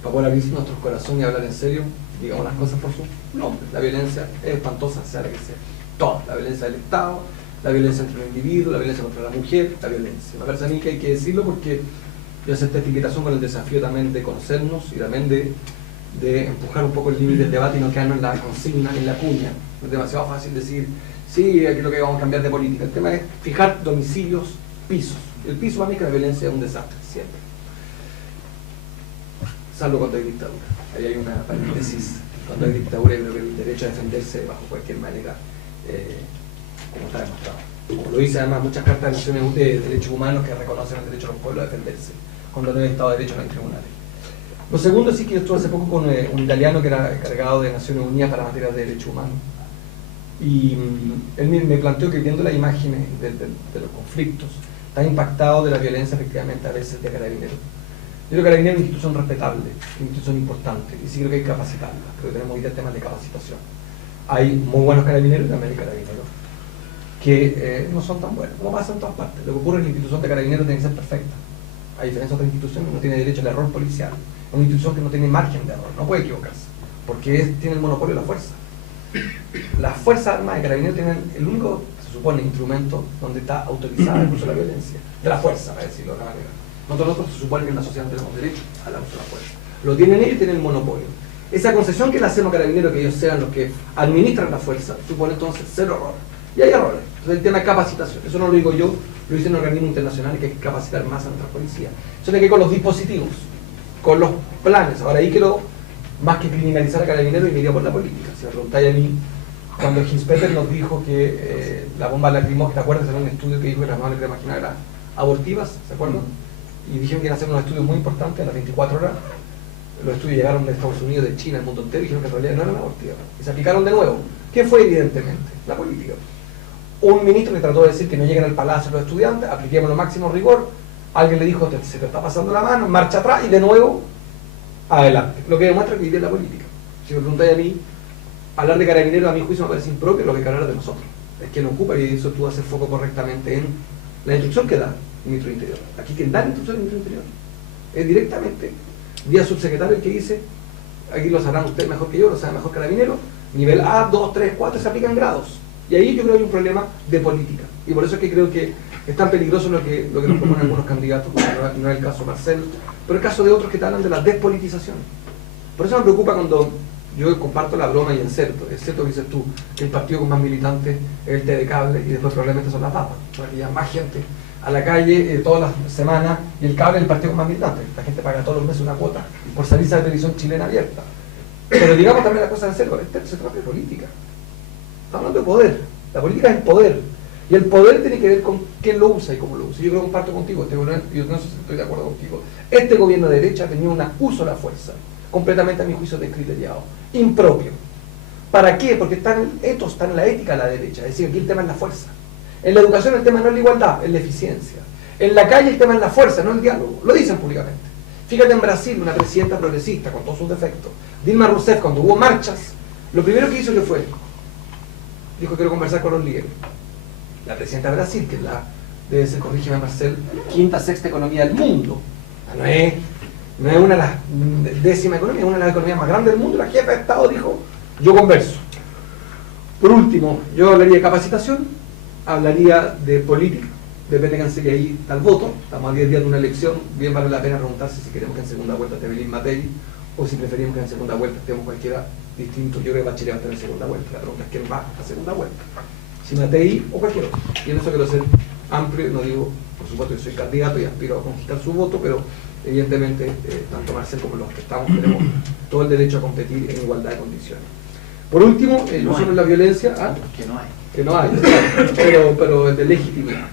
para poder abrirse nuestros corazones y hablar en serio, digamos las cosas por su nombre. La violencia es espantosa, sea la que sea. Toda, la violencia del Estado, la violencia entre los individuos, la violencia contra la mujer, la violencia. Me parece a mí que hay que decirlo porque yo acepté esta invitación con el desafío también de conocernos y también de empujar un poco el límite del debate y no quedarnos en la consigna ni en la cuña. No es demasiado fácil decir, sí, aquí lo que vamos a cambiar de política. El tema es fijar domicilios, pisos. El piso para mí es que la violencia es un desastre, siempre. Salvo cuando hay dictadura. Ahí hay una paréntesis. Cuando hay dictadura, yo creo que el derecho a defenderse bajo cualquier manera, como está demostrado. Como lo dice además muchas cartas de Naciones Unidas de derechos humanos que reconocen el derecho de los pueblos a defenderse. Cuando no hay Estado de Derecho no hay tribunales. Lo segundo sí que yo estuve hace poco con un italiano que era encargado de Naciones Unidas para materias de derechos humanos. Y él me planteó que viendo las imágenes de los conflictos, está impactado de la violencia efectivamente a veces de Carabineros. Yo creo que Carabineros es una institución respetable, una institución importante, y sí creo que hay que capacitarla, creo que tenemos hoy día temas de capacitación. Hay muy buenos carabineros y también hay carabineros que no son tan buenos, como pasa en todas partes. Lo que ocurre es que la institución de carabineros tiene que ser perfecta. A diferencia de otras instituciones, no tiene derecho al error policial. Es una institución que no tiene margen de error, no puede equivocarse, porque tiene el monopolio de la fuerza. Las Fuerzas Armadas de Carabineros tienen el único, se supone, instrumento donde está autorizada el uso de la violencia, de la fuerza, para decirlo de otra manera. Nosotros se supone que en la sociedad no tenemos derecho al uso de la fuerza. Lo tienen ellos y tienen el monopolio. Esa concesión que le hacemos a Carabineros, que ellos sean los que administran la fuerza, supone entonces 0 errores. Y hay errores. Entonces el tema de capacitación, eso no lo digo yo, lo dicen organismos internacionales, que hay que capacitar más a nuestras policías. Eso tiene que ver con los dispositivos, con los planes. Ahora ahí quiero, más que criminalizar a Carabineros, y me iría por la política. Si me preguntáis a mí, cuando Hinspeter nos dijo que la bomba lacrimógena, ¿te acuerdas? Era un estudio que dijo que las bombas lacrimógenas eran abortivas, ¿se acuerdan? Y dijeron que iban a hacer unos estudios muy importantes a las 24 horas. Los estudios llegaron de Estados Unidos, de China, del mundo entero, y dijeron que en realidad no eran abortivas. Y se aplicaron de nuevo. ¿Qué fue? Evidentemente la política. Un ministro que trató de decir que no lleguen al palacio los estudiantes, apliquemos lo máximo rigor, alguien le dijo, se te está pasando la mano, marcha atrás, y de nuevo, adelante. Lo que demuestra que hoy día es la política. Si me preguntáis a mí, hablar de Carabineros a mi juicio me parece impropio, lo que hay que hablar de nosotros. Es quien ocupa, y eso tú haces foco correctamente en la instrucción que da el ministro del Interior. Aquí quien da la instrucción es el ministro del Interior. Es directamente, vía subsecretario, el que dice, aquí lo sabrán ustedes mejor que yo, lo sabe mejor Carabineros, nivel A, 2, 3, 4, se aplican grados. Y ahí yo creo que hay un problema de política. Y por eso es que creo que es tan peligroso lo que nos proponen algunos candidatos, no es el caso de Marcel, pero el caso de otros que te hablan de la despolitización. Por eso me preocupa cuando yo comparto la broma y es cierto que dices tú, que el partido con más militantes es el T de cable y después probablemente son las papas, para que haya más gente a la calle todas las semanas, y el cable es el partido con más militantes. La gente paga todos los meses una cuota por salirse a la televisión chilena abierta. Pero digamos también la cosa en serio, se trata de política. Estamos hablando de poder. La política es el poder. Y el poder tiene que ver con quién lo usa y cómo lo usa. Yo creo que comparto contigo, yo no sé si estoy de acuerdo contigo. Este gobierno de derecha ha tenido un uso de la fuerza, completamente a mi juicio descriteriado, impropio. ¿Para qué? Porque está en el ethos, está en la ética de la derecha. Es decir, aquí el tema es la fuerza. En la educación el tema no es la igualdad, es la eficiencia. En la calle el tema es la fuerza, no el diálogo. Lo dicen públicamente. Fíjate en Brasil, una presidenta progresista con todos sus defectos, Dilma Rousseff, cuando hubo marchas, lo primero que hizo que fue, dijo, quiero conversar con los líderes. La presidenta de Brasil, que es la, debe ser, corrígeme Marcel, quinta, sexta economía del mundo. No es una de las décima economía, es una de las economías más grandes del mundo. La jefa de Estado dijo, yo converso. Por último, yo hablaría de capacitación, hablaría de política, depende de Canciller, ahí está el voto, estamos a 10 días de una elección, bien vale la pena preguntarse si queremos que en segunda vuelta esté Belín Matei, o si preferimos que en segunda vuelta estemos cualquiera distinto. Yo creo que Bachelet va a estar en segunda vuelta, la pregunta es quién va a segunda vuelta, si Matei o cualquier otro. Y en eso quiero ser amplio, no digo, por supuesto que soy candidato y aspiro a conquistar su voto, pero evidentemente tanto Marcel como los que estamos tenemos todo el derecho a competir en igualdad de condiciones. Por último, no solo la violencia, que no hay, pero de legitimidad.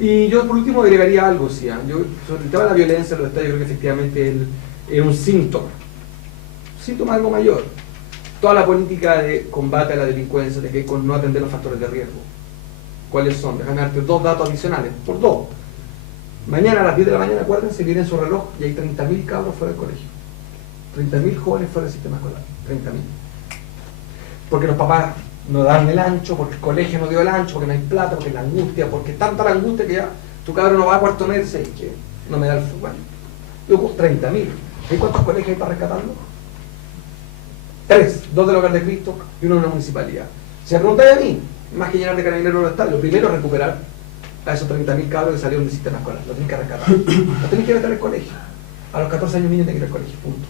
Y yo por último agregaría algo, ¿sí? Yo, sobre el tema de la violencia, los detalles, yo creo que efectivamente es un síntoma de algo mayor. Toda la política de combate a la delincuencia, de que con no atender los factores de riesgo. ¿Cuáles son? Déjame darte 2 datos adicionales, por 2. Mañana a las 10 de la mañana, acuérdense, miren su reloj y hay 30.000 cabros fuera del colegio. 30.000 jóvenes fuera del sistema escolar. 30.000. Porque los papás no dan el ancho, porque el colegio no dio el ancho, porque no hay plata, porque la angustia, porque es tanta la angustia que ya tu cabrón no va a cuarto medio y que no me da el fútbol. Yo 30.000. ¿Y cuántos colegios hay para rescatarlo? 3, 2 del Hogar de Cristo y 1 de una municipalidad. Si me preguntáis a mí, más que llenar de Carabineros los estadios, lo primero es recuperar a esos 30.000 cabros que salieron del sistema escolar. Lo tenéis que rescatar. Lo tenéis que meter al colegio. A los 14 años niños tienen que ir al colegio, punto.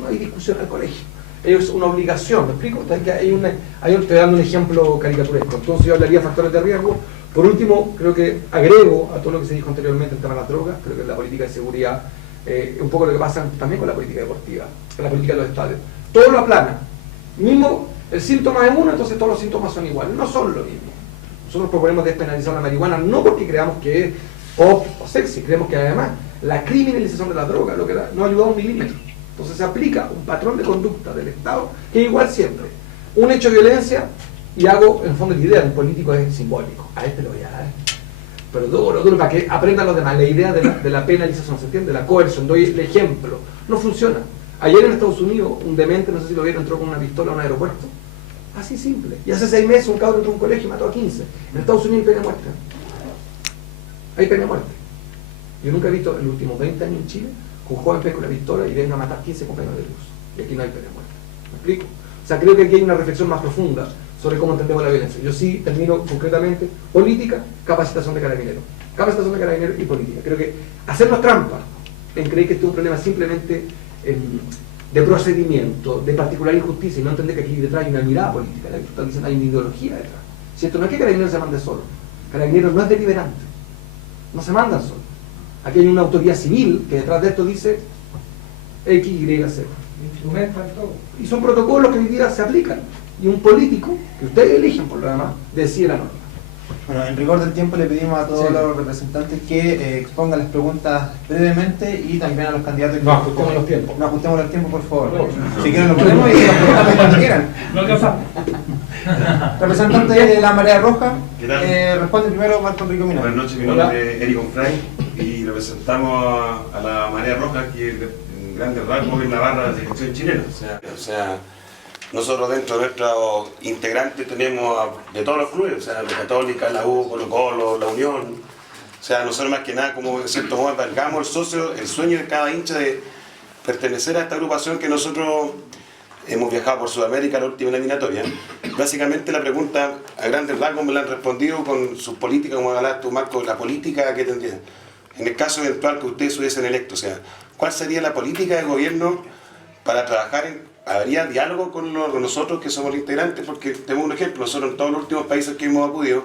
No hay discusión al colegio. Es una obligación, ¿me explico? Estoy dando un ejemplo caricaturesco. Entonces yo hablaría de factores de riesgo. Por último, creo que agrego a todo lo que se dijo anteriormente el tema de las drogas. Creo que la política de seguridad, un poco lo que pasa también con la política deportiva, con la política de los estadios. Todo lo aplana. Mismo el síntoma es uno, entonces todos los síntomas son iguales. No son lo mismo. Nosotros proponemos despenalizar la marihuana no porque creamos que es pop o sexy, creemos que además la criminalización de la droga lo que no ayuda a un milímetro. Entonces se aplica un patrón de conducta del Estado que es igual siempre. Un hecho de violencia y hago, en el fondo, la idea de un político es simbólico. A este lo voy a dar. Pero duro, para que aprendan los demás. La idea de la penalización, ¿se entiende? La coerción, doy el ejemplo. No funciona. Ayer en Estados Unidos, un demente, no sé si lo vieron, entró con una pistola a un aeropuerto. Así simple. Y hace 6 meses un cabrón entró a un colegio y mató a 15. En Estados Unidos hay pena de muerte. Hay pena de muerte. Yo nunca he visto en los últimos 20 años en Chile que un joven pegue con una pistola y venga a matar 15 compañeros de luz. Y aquí no hay pena de muerte. ¿Me explico? O sea, creo que aquí hay una reflexión más profunda sobre cómo entendemos la violencia. Yo sí termino concretamente política, capacitación de Carabineros. Capacitación de Carabineros y política. Creo que hacernos trampa en creer que este es un problema simplemente de procedimiento, de particular injusticia, y no entender que aquí detrás hay una mirada política, la que están diciendo hay una ideología detrás. ¿Cierto? No es que Carabineros se mande solo. Carabineros no es deliberante. No se mandan solo. Aquí hay una autoridad civil que detrás de esto dice X, Y, Z. Y son protocolos que hoy día se aplican. Y un político, que ustedes eligen por lo demás, decide la norma. Bueno, en rigor del tiempo le pedimos a todos los representantes que expongan las preguntas brevemente y también a los candidatos que Nos ajustemos los tiempos. Nos ajustemos los tiempos, por favor. Si quieren lo ponemos y las preguntas cuando quieran. Representante de la Marea Roja, ¿Qué tal? responde primero Marco Enrico Mina. Buenas noches, mi nombre es Eric Onfray y representamos a la Marea Roja, que en grandes rasgos es la barra de selección chilena. O sea, nosotros dentro de nuestros integrantes tenemos de todos los clubes, o sea, la Católica, la U, Colo Colo, la Unión. O sea, nosotros más que nada, como en cierto modo, albergamos el sueño de cada hincha de pertenecer a esta agrupación que nosotros hemos viajado por Sudamérica, la última eliminatoria. Básicamente la pregunta a grandes rasgos me la han respondido con sus políticas, como hablaste tú, Marco, la política que tendrían. En el caso eventual que ustedes hubiesen electo, o sea, ¿cuál sería la política del gobierno para trabajar en... ¿Habría diálogo con nosotros que somos los integrantes? Porque tenemos un ejemplo, nosotros en todos los últimos países que hemos acudido,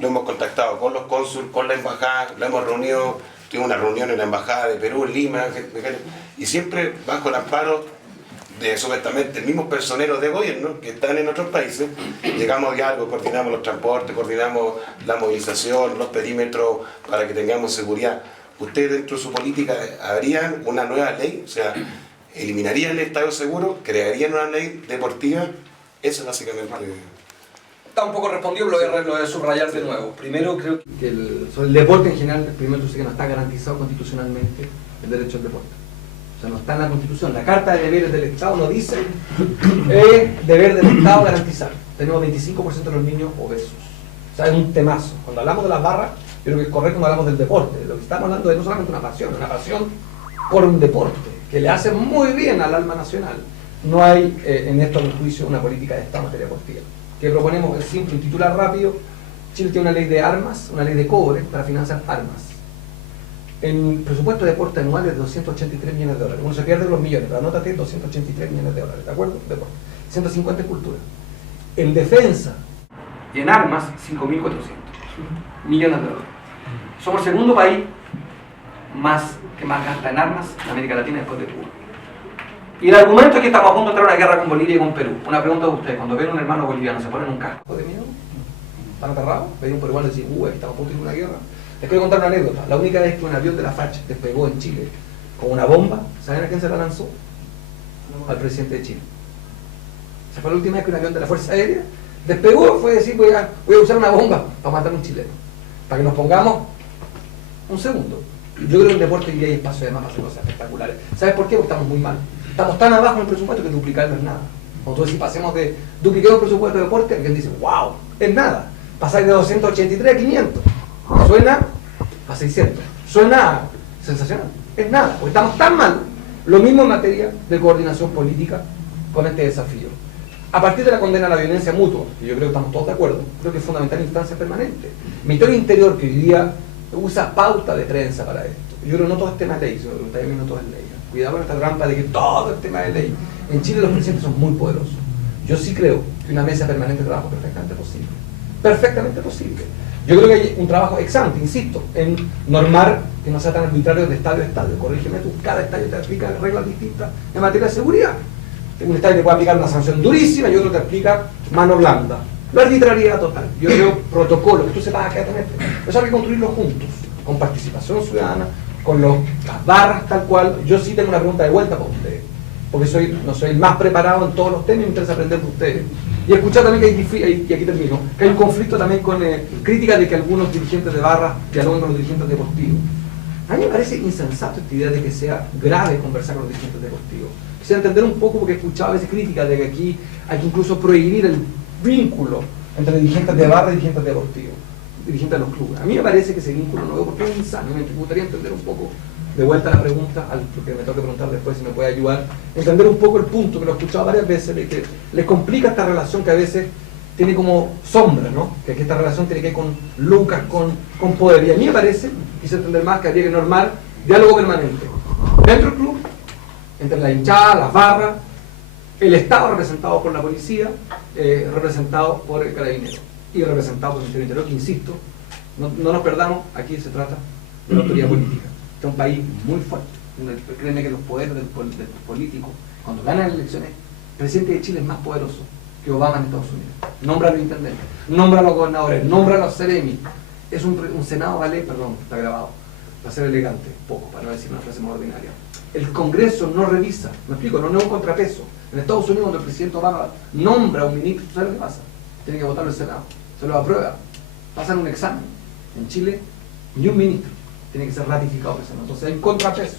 lo hemos contactado con los cónsules, con la embajada, lo hemos reunido, tuvimos una reunión en la embajada de Perú, en Lima, y siempre bajo el amparo de supuestamente mismos personeros de gobierno que están en otros países, llegamos a diálogo, coordinamos los transportes, coordinamos la movilización, los perímetros para que tengamos seguridad. ¿Ustedes dentro de su política harían una nueva ley? O sea, ¿eliminarían el estadio seguro? ¿Crearían una ley deportiva? Eso es básicamente... Está un poco respondido, lo voy a subrayar de nuevo. Primero creo que sobre el deporte en general, primero tú sé que no está garantizado constitucionalmente el derecho al deporte. O sea, no está en la Constitución. La Carta de Deberes del Estado no dice deber del Estado garantizar. Tenemos 25% de los niños obesos. O sea, es un temazo. Cuando hablamos de las barras, yo creo que es correcto cuando hablamos del deporte. Lo que estamos hablando es no solamente una pasión por un deporte, que le hace muy bien al alma nacional. No hay en esto, a mi juicio, una política de Estado en materia deportiva. Que proponemos es simple, un titular rápido. Chile tiene una ley de armas, una ley de cobre para financiar armas. En presupuesto de deporte anual es de 283 millones de dólares. Uno se pierde los millones, pero anótate 283 millones de dólares, ¿de acuerdo? Deporte. 150 en cultura. En defensa y en armas, 5.400 millones de dólares. Somos el segundo país que más gasta en armas en América Latina después de Cuba. Y el argumento es que estamos a punto de entrar a una guerra con Bolivia y con Perú. Una pregunta de ustedes, cuando ven a un hermano boliviano, ¿se ponen un casco de miedo? ¿Están aterrados? ¿Ven un peruano y dicen, aquí estamos a punto de ir a una guerra? Les quiero contar una anécdota. La única vez que un avión de la FACH despegó en Chile con una bomba, ¿saben a quién se la lanzó? Al presidente de Chile. Esa fue la última vez que un avión de la Fuerza Aérea despegó, fue decir, voy a usar una bomba para matar a un chileno. Para que nos pongamos un segundo. Yo creo que en deporte hoy día hay espacio además para hacer cosas espectaculares. ¿Sabes por qué? Porque estamos muy mal. Estamos tan abajo en el presupuesto que duplicar no es nada. Cuando tú decís, pasemos de duplicar el presupuesto de deporte, alguien dice, wow, es nada. Pasar de 283 a 500. Suena a 600. Suena sensacional. Es nada, porque estamos tan mal. Lo mismo en materia de coordinación política con este desafío. A partir de la condena a la violencia mutua, que yo creo que estamos todos de acuerdo, creo que es fundamental instancia permanente. Ministerio del Interior, que hoy día usa pauta de prensa para esto. Yo creo que no todo es tema de ley, si me preguntáis a mí no todo es ley. Cuidado con esta trampa de que todo es tema de ley. En Chile los presidentes son muy poderosos. Yo sí creo que una mesa permanente de trabajo es perfectamente posible. Perfectamente posible. Yo creo que hay un trabajo ex ante, insisto, en normar que no sea tan arbitrario de estadio a estadio. Corrígeme tú, cada estadio te aplica reglas distintas en materia de seguridad. Un estadio te puede aplicar una sanción durísima y otro te aplica mano blanda. La arbitrariedad total. Yo creo protocolos que tú sepas a qué atenerte. Eso hay que construirlo juntos, con participación ciudadana, con las barras tal cual. Yo sí tengo una pregunta de vuelta para ustedes, porque no soy el más preparado en todos los temas y me interesa aprender de ustedes. Y escuchar también que hay, y aquí termino, que hay un conflicto también con críticas de que algunos dirigentes de barras dialogan con los dirigentes deportivos. A mí me parece insensato esta idea de que sea grave conversar con los dirigentes deportivos. Quisiera entender un poco, porque he escuchado a veces críticas de que aquí hay que incluso prohibir el vínculo entre dirigentes de barra y dirigentes deportivos, dirigentes de los clubes. A mí me parece que ese vínculo no veo porque es insano. Me gustaría entender un poco, de vuelta a la pregunta, porque me tengo que preguntar después si me puede ayudar, entender un poco el punto, que lo he escuchado varias veces, de que les complica esta relación que a veces tiene como sombra, ¿no? Que esta relación tiene que ver con lucas, con poder. Y a mí me parece, quise entender más, que habría que normar diálogo permanente dentro del club, entre la hinchada, las barras, el Estado representado por la policía, representado por el carabinero y representado por el interior, que insisto, no nos perdamos, aquí se trata de la autoridad política. Este es un país muy fuerte. Créeme que los poderes del político, cuando ganan elecciones, el presidente de Chile es más poderoso que Obama en Estados Unidos. Nombra a los intendentes, nombra a los gobernadores, nombra a los CEREMI. Es un Senado, vale, perdón, está grabado, para ser elegante, poco, para no decir una frase más ordinaria. El Congreso no revisa, me explico, no es un contrapeso. En Estados Unidos, cuando el presidente Obama nombra a un ministro, ¿sabes lo que pasa? Tiene que votarlo el Senado, se lo aprueba, pasan un examen. En Chile, ni un ministro tiene que ser ratificado por el Senado. Entonces hay un contrapeso.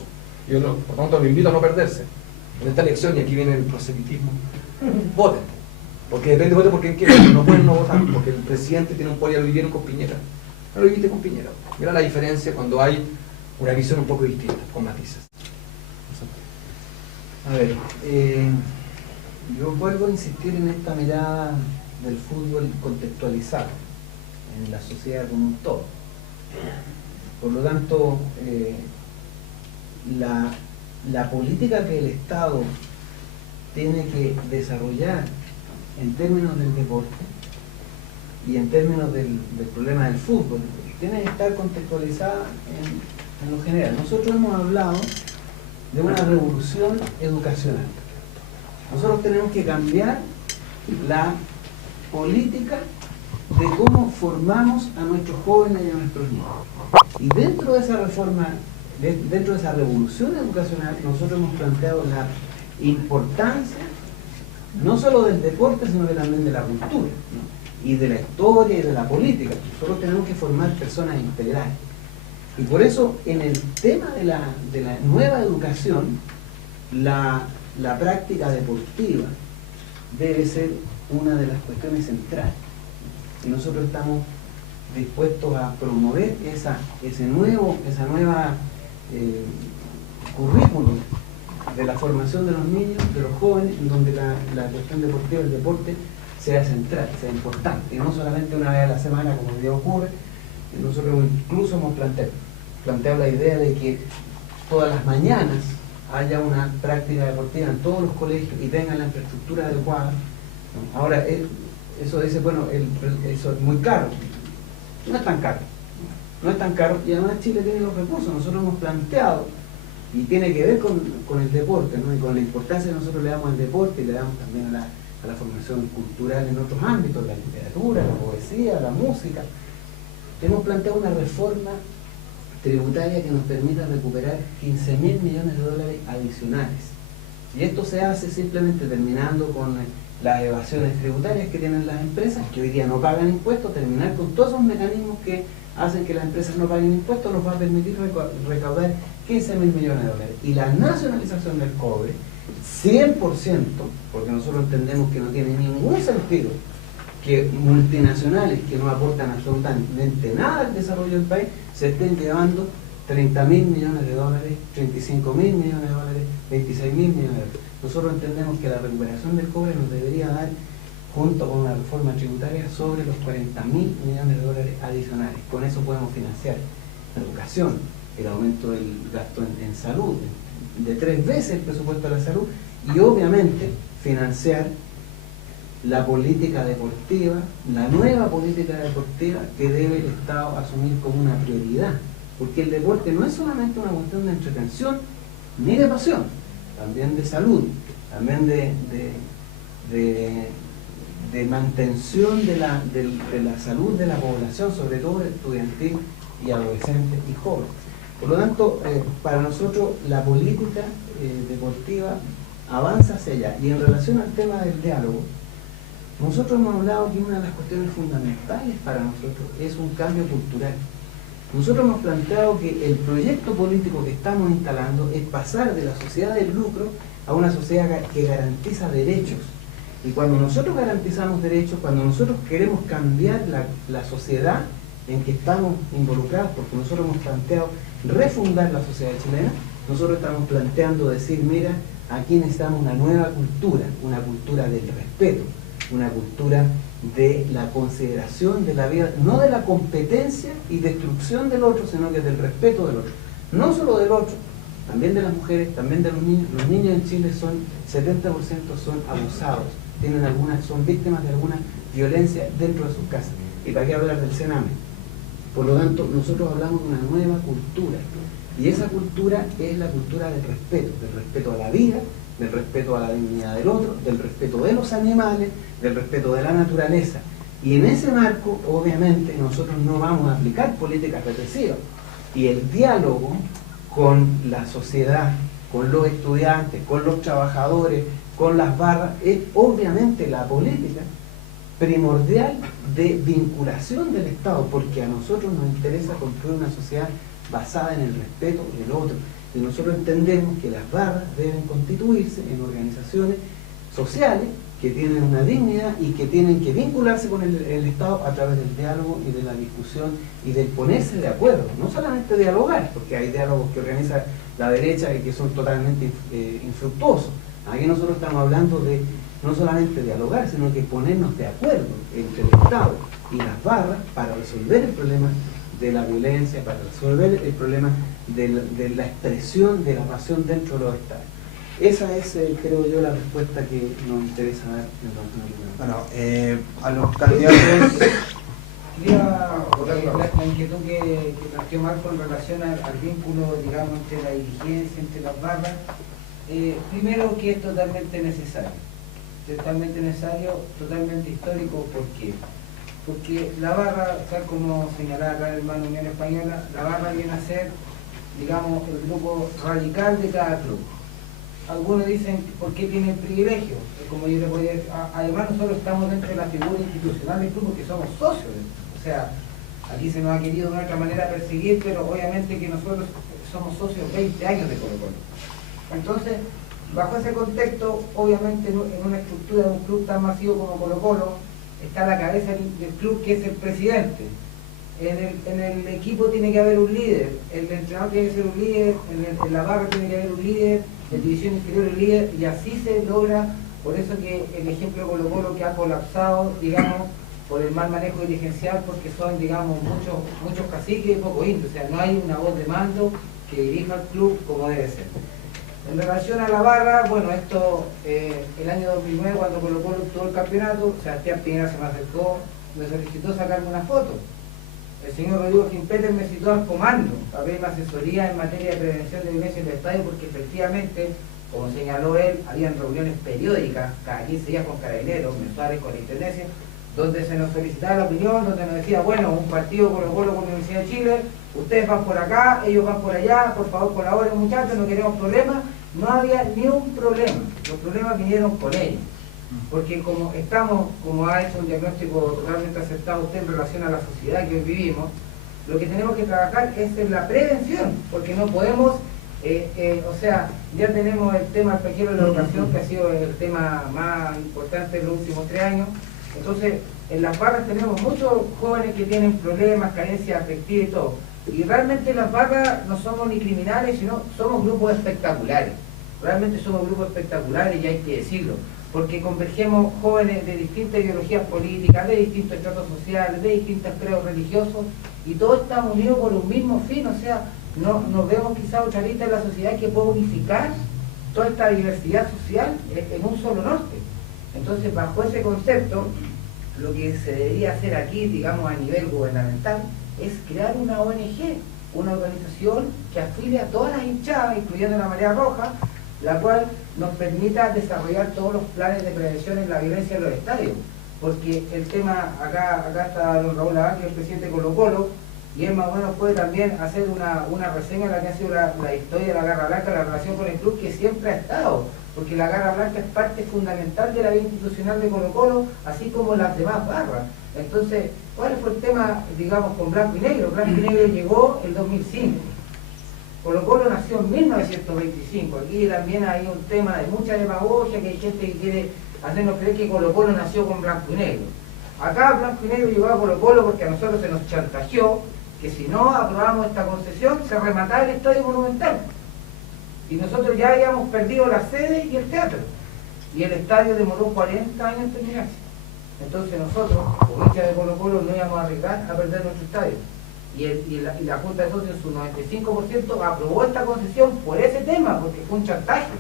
Yo, por tanto, lo invito a no perderse en esta elección, y aquí viene el proselitismo. Voten, porque depende, voten por quien quiera, no pueden no votar, porque el presidente tiene un poder, ya lo vivieron con Piñera. No lo viviste con Piñera. Mira la diferencia cuando hay una visión un poco distinta, con matices. A ver, yo vuelvo a insistir en esta mirada del fútbol contextualizado en la sociedad como un todo. Por lo tanto, la política que el Estado tiene que desarrollar en términos del deporte y en términos del problema del fútbol tiene que estar contextualizada en lo general. Nosotros hemos hablado de una revolución educacional. Nosotros tenemos que cambiar la política de cómo formamos a nuestros jóvenes y a nuestros niños. Y dentro de esa reforma, dentro de esa revolución educacional, nosotros hemos planteado la importancia no solo del deporte, sino que también de la cultura, ¿no? Y de la historia y de la política. Nosotros tenemos que formar personas integrales. Y por eso, en el tema de la nueva educación, la práctica deportiva debe ser una de las cuestiones centrales. Y nosotros estamos dispuestos a promover esa nueva currículum de la formación de los niños, de los jóvenes, en donde la cuestión deportiva, el deporte, sea central, sea importante, y no solamente una vez a la semana como hoy día ocurre. Nosotros incluso hemos planteado la idea de que todas las mañanas haya una práctica deportiva en todos los colegios y tengan la infraestructura adecuada. Ahora, eso dice, bueno, eso es muy caro. No es tan caro. No es tan caro, y además Chile tiene los recursos. Nosotros hemos planteado, y tiene que ver con el deporte, ¿no? Y con la importancia que nosotros le damos al deporte y le damos también a la formación cultural en otros ámbitos, la literatura, la poesía, la música. Hemos planteado una reforma tributaria que nos permita recuperar 15.000 millones de dólares adicionales. Y esto se hace simplemente terminando con las evasiones tributarias que tienen las empresas, que hoy día no pagan impuestos. Terminar con todos esos mecanismos que hacen que las empresas no paguen impuestos nos va a permitir recaudar 15.000 millones de dólares. Y la nacionalización del cobre, 100%, porque nosotros entendemos que no tiene ningún sentido que multinacionales que no aportan absolutamente nada al desarrollo del país se estén llevando 30.000 millones de dólares, 35.000 millones de dólares, 26.000 millones de dólares. Nosotros entendemos que la recuperación del cobre nos debería dar, junto con una reforma tributaria, sobre los 40.000 millones de dólares adicionales. Con eso podemos financiar la educación, el aumento del gasto en salud, de 3 veces el presupuesto de la salud, y obviamente financiar la política deportiva, la nueva política deportiva que debe el Estado asumir como una prioridad, porque el deporte no es solamente una cuestión de entretención ni de pasión, también de salud, también de mantención de la salud de la población, sobre todo estudiantil y adolescente y joven. Por lo tanto, para nosotros la política deportiva avanza hacia allá. Y en relación al tema del diálogo, nosotros hemos hablado que una de las cuestiones fundamentales para nosotros es un cambio cultural. Nosotros hemos planteado que el proyecto político que estamos instalando es pasar de la sociedad del lucro a una sociedad que garantiza derechos. Y cuando nosotros garantizamos derechos, cuando nosotros queremos cambiar la sociedad en que estamos involucrados, porque nosotros hemos planteado refundar la sociedad chilena, nosotros estamos planteando decir, mira, aquí necesitamos una nueva cultura, una cultura del respeto, una cultura de la consideración de la vida, no de la competencia y destrucción del otro, sino que del respeto del otro. No solo del otro, también de las mujeres, también de los niños. Los niños en Chile son 70% son abusados, son víctimas de alguna violencia dentro de sus casas. ¿Y para qué hablar del Sename? Por lo tanto, nosotros hablamos de una nueva cultura, y esa cultura es la cultura del respeto a la vida, del respeto a la dignidad del otro, del respeto de los animales, del respeto de la naturaleza. Y en ese marco, obviamente, nosotros no vamos a aplicar políticas represivas. Y el diálogo con la sociedad, con los estudiantes, con los trabajadores, con las barras, es obviamente la política primordial de vinculación del Estado, porque a nosotros nos interesa construir una sociedad basada en el respeto del otro. Y nosotros entendemos que las barras deben constituirse en organizaciones sociales que tienen una dignidad y que tienen que vincularse con el Estado a través del diálogo y de la discusión y del ponerse de acuerdo, no solamente dialogar, porque hay diálogos que organiza la derecha y que son totalmente infructuosos. Aquí nosotros estamos hablando de no solamente dialogar, sino que ponernos de acuerdo entre el Estado y las barras para resolver el problema de la violencia, para resolver el problema de la expresión de la pasión dentro de los estados. Esa es, creo yo, la respuesta que nos interesa dar en la Bueno, a los candidatos... La inquietud que planteó Marco en relación al vínculo, digamos, entre la dirigencia, entre las barras, primero que es totalmente necesario, totalmente histórico. ¿Por qué? Porque la barra, tal como señalaba acá el hermano Unión Española, la barra viene a ser, digamos, el grupo radical de cada club. Algunos dicen, ¿por qué tiene el privilegio? Como yo les voy a decir, además nosotros estamos dentro de la figura institucional del club porque somos socios. O sea, aquí se nos ha querido de otra manera perseguir, pero obviamente que nosotros somos socios 20 años de Colo-Colo. Entonces, bajo ese contexto, obviamente en una estructura de un club tan masivo como Colo-Colo, está la cabeza del club, que es el presidente. En el equipo tiene que haber un líder, el entrenador tiene que ser un líder, en la barra tiene que haber un líder, en división inferior un líder, y así se logra. Por eso que el ejemplo de Colo-Colo, que ha colapsado, digamos, por el mal manejo dirigencial, porque son, digamos, muchos caciques y poco indios. O sea, no hay una voz de mando que dirija al club como debe ser. En relación a la barra, bueno, esto, el año 2009, cuando Colo-Colo obtuvo el campeonato, Sebastián Piñera se me acercó, me solicitó sacarme una foto. El señor Rodrigo Gimpeter me citó al comando para pedirme asesoría en materia de prevención de violencia en el estadio, porque efectivamente, como señaló él, habían reuniones periódicas, cada 15 días con carabineros, mensuales con la intendencia, donde se nos solicitaba la opinión, donde nos decía, bueno, un partido Colo-Colo con la Universidad de Chile, ustedes van por acá, ellos van por allá, por favor colaboren muchachos, no queremos problemas. No había ni un problema, los problemas vinieron con ellos, porque como ha hecho un diagnóstico totalmente aceptado usted en relación a la sociedad que hoy vivimos, lo que tenemos que trabajar es en la prevención, porque no podemos, o sea, ya tenemos el tema espejero de la educación, que ha sido el tema más importante en los últimos 3 años. Entonces, en las barras tenemos muchos jóvenes que tienen problemas, carencias afectivas y todo, y realmente las barras no somos ni criminales, sino somos grupos espectaculares. Realmente somos grupos espectaculares, y hay que decirlo, porque convergemos jóvenes de distintas ideologías políticas, de distintos estratos sociales, de distintos credos religiosos, y todos estamos unidos por un mismo fin. O sea, no nos vemos quizás otra lista en la sociedad que pueda unificar toda esta diversidad social en un solo norte. Entonces, bajo ese concepto, lo que se debería hacer aquí, digamos, a nivel gubernamental, es crear una ONG, una organización que afilie a todas las hinchadas, incluyendo la Marea Roja, la cual nos permita desarrollar todos los planes de prevención en la violencia en los estadios. Porque el tema, acá está don Raúl Laván, que es el presidente de Colo-Colo, y él más o menos puede también hacer una reseña de la que ha sido la historia de la Garra Blanca, la relación con el club, que siempre ha estado, porque la Garra Blanca es parte fundamental de la vida institucional de Colo-Colo, así como las demás barras. Entonces, ¿cuál fue el tema, digamos, con Blanco y Negro? Blanco y Negro llegó en 2005. Colo-Colo nació en 1925. Aquí también hay un tema de mucha demagogia, que hay gente que quiere hacernos creer que Colo-Colo nació con Blanco y Negro. Acá Blanco y Negro llegó a Colo-Colo porque a nosotros se nos chantajeó que si no aprobamos esta concesión se remataba el Estadio Monumental. Y nosotros ya habíamos perdido la sede y el teatro. Y el estadio demoró 40 años en terminarse. Entonces nosotros, como hinchas de Colo-Colo, no íbamos a arriesgar a perder nuestro estadio. y la Junta de Socios en su 95% aprobó esta concesión por ese tema, porque fue un chantaje.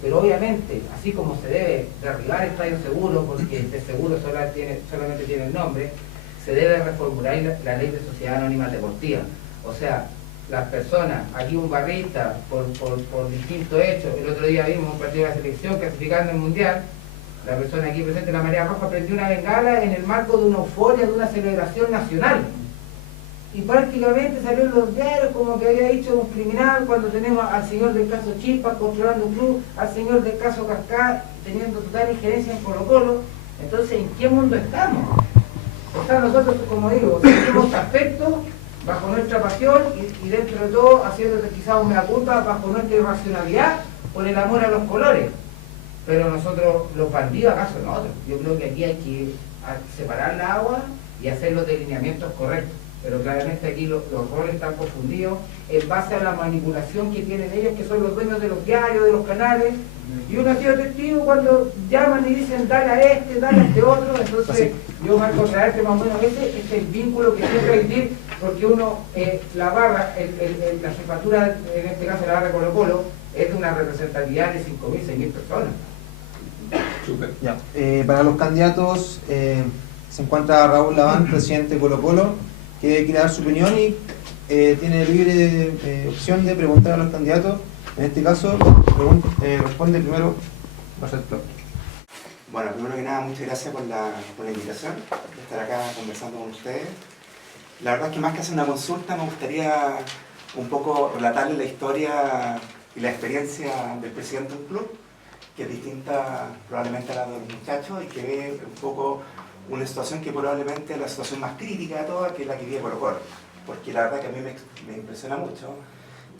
Pero obviamente, así como se debe derribar el Estadio Seguro, porque este seguro solamente tiene el nombre, se debe reformular la ley de sociedad anónima deportiva. O sea, las personas, aquí un barrista, por distintos hechos, el otro día vimos un partido de la selección clasificando el Mundial, la persona aquí presente, la Marea Roja, prendió una bengala en el marco de una euforia, de una celebración nacional. Y prácticamente salió en los diarios como que había dicho un criminal, cuando tenemos al señor del caso Chispa controlando un club, al señor del caso Cascada teniendo total injerencia en Colo Colo. Entonces, ¿en qué mundo estamos? O sea, nosotros, como digo, somos perfectos bajo nuestra pasión y dentro de todo haciendo quizás una culpa bajo nuestra irracionalidad por el amor a los colores. Pero nosotros, los bandidos, ¿acaso nosotros? Yo creo que aquí hay que separar la agua y hacer los delineamientos correctos. Pero claramente aquí los roles están confundidos en base a la manipulación que tienen ellos, que son los dueños de los diarios, de los canales, y uno ha sido testigo cuando llaman y dicen dale a este otro. Entonces yo marco traerte más o menos ese es el vínculo que siempre hay que decir, porque uno, la barra, la jefatura, en este caso la barra de Colo Colo, es de una representatividad de 5.000, 6.000 personas. Super. Ya. Para los candidatos se encuentra Raúl Laván, presidente de Colo Colo, que quiere dar su opinión y tiene libre opción de preguntar a los candidatos. En este caso, responde primero Marcelo. Bueno, primero que nada, muchas gracias por la invitación, por estar acá conversando con ustedes. La verdad es que más que hacer una consulta, me gustaría un poco relatarles la historia y la experiencia del presidente de un club, que es distinta probablemente a la de los muchachos y que ve un poco una situación que probablemente es la situación más crítica de todas, que es la que vive Colo Colo. Porque la verdad que a mí me impresiona mucho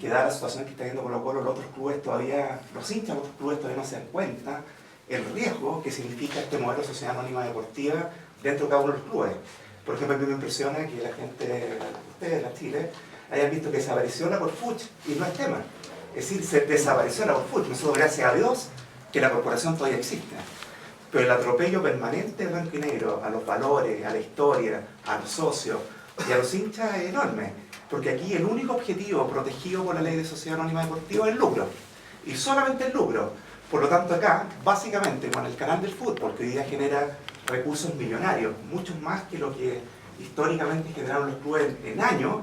que dada la situación que está viendo Colo Colo, los otros clubes todavía, los hinchas de los otros clubes todavía no se dan cuenta el riesgo que significa este modelo de sociedad anónima deportiva dentro de cada uno de los clubes. Por ejemplo, a mí me impresiona que la gente de ustedes, la Chile, hayan visto que desapareció la Corfuch y no es tema. Es decir, se desapareció la Corfuch. Nosotros, gracias a Dios, que la corporación todavía existe. Pero el atropello permanente de blanco y negro a los valores, a la historia, a los socios y a los hinchas es enorme. Porque aquí el único objetivo protegido por la ley de sociedad anónima deportiva es el lucro. Y solamente el lucro. Por lo tanto acá, básicamente, con el canal del fútbol, que hoy día genera recursos millonarios, muchos más que lo que históricamente generaron los clubes en años,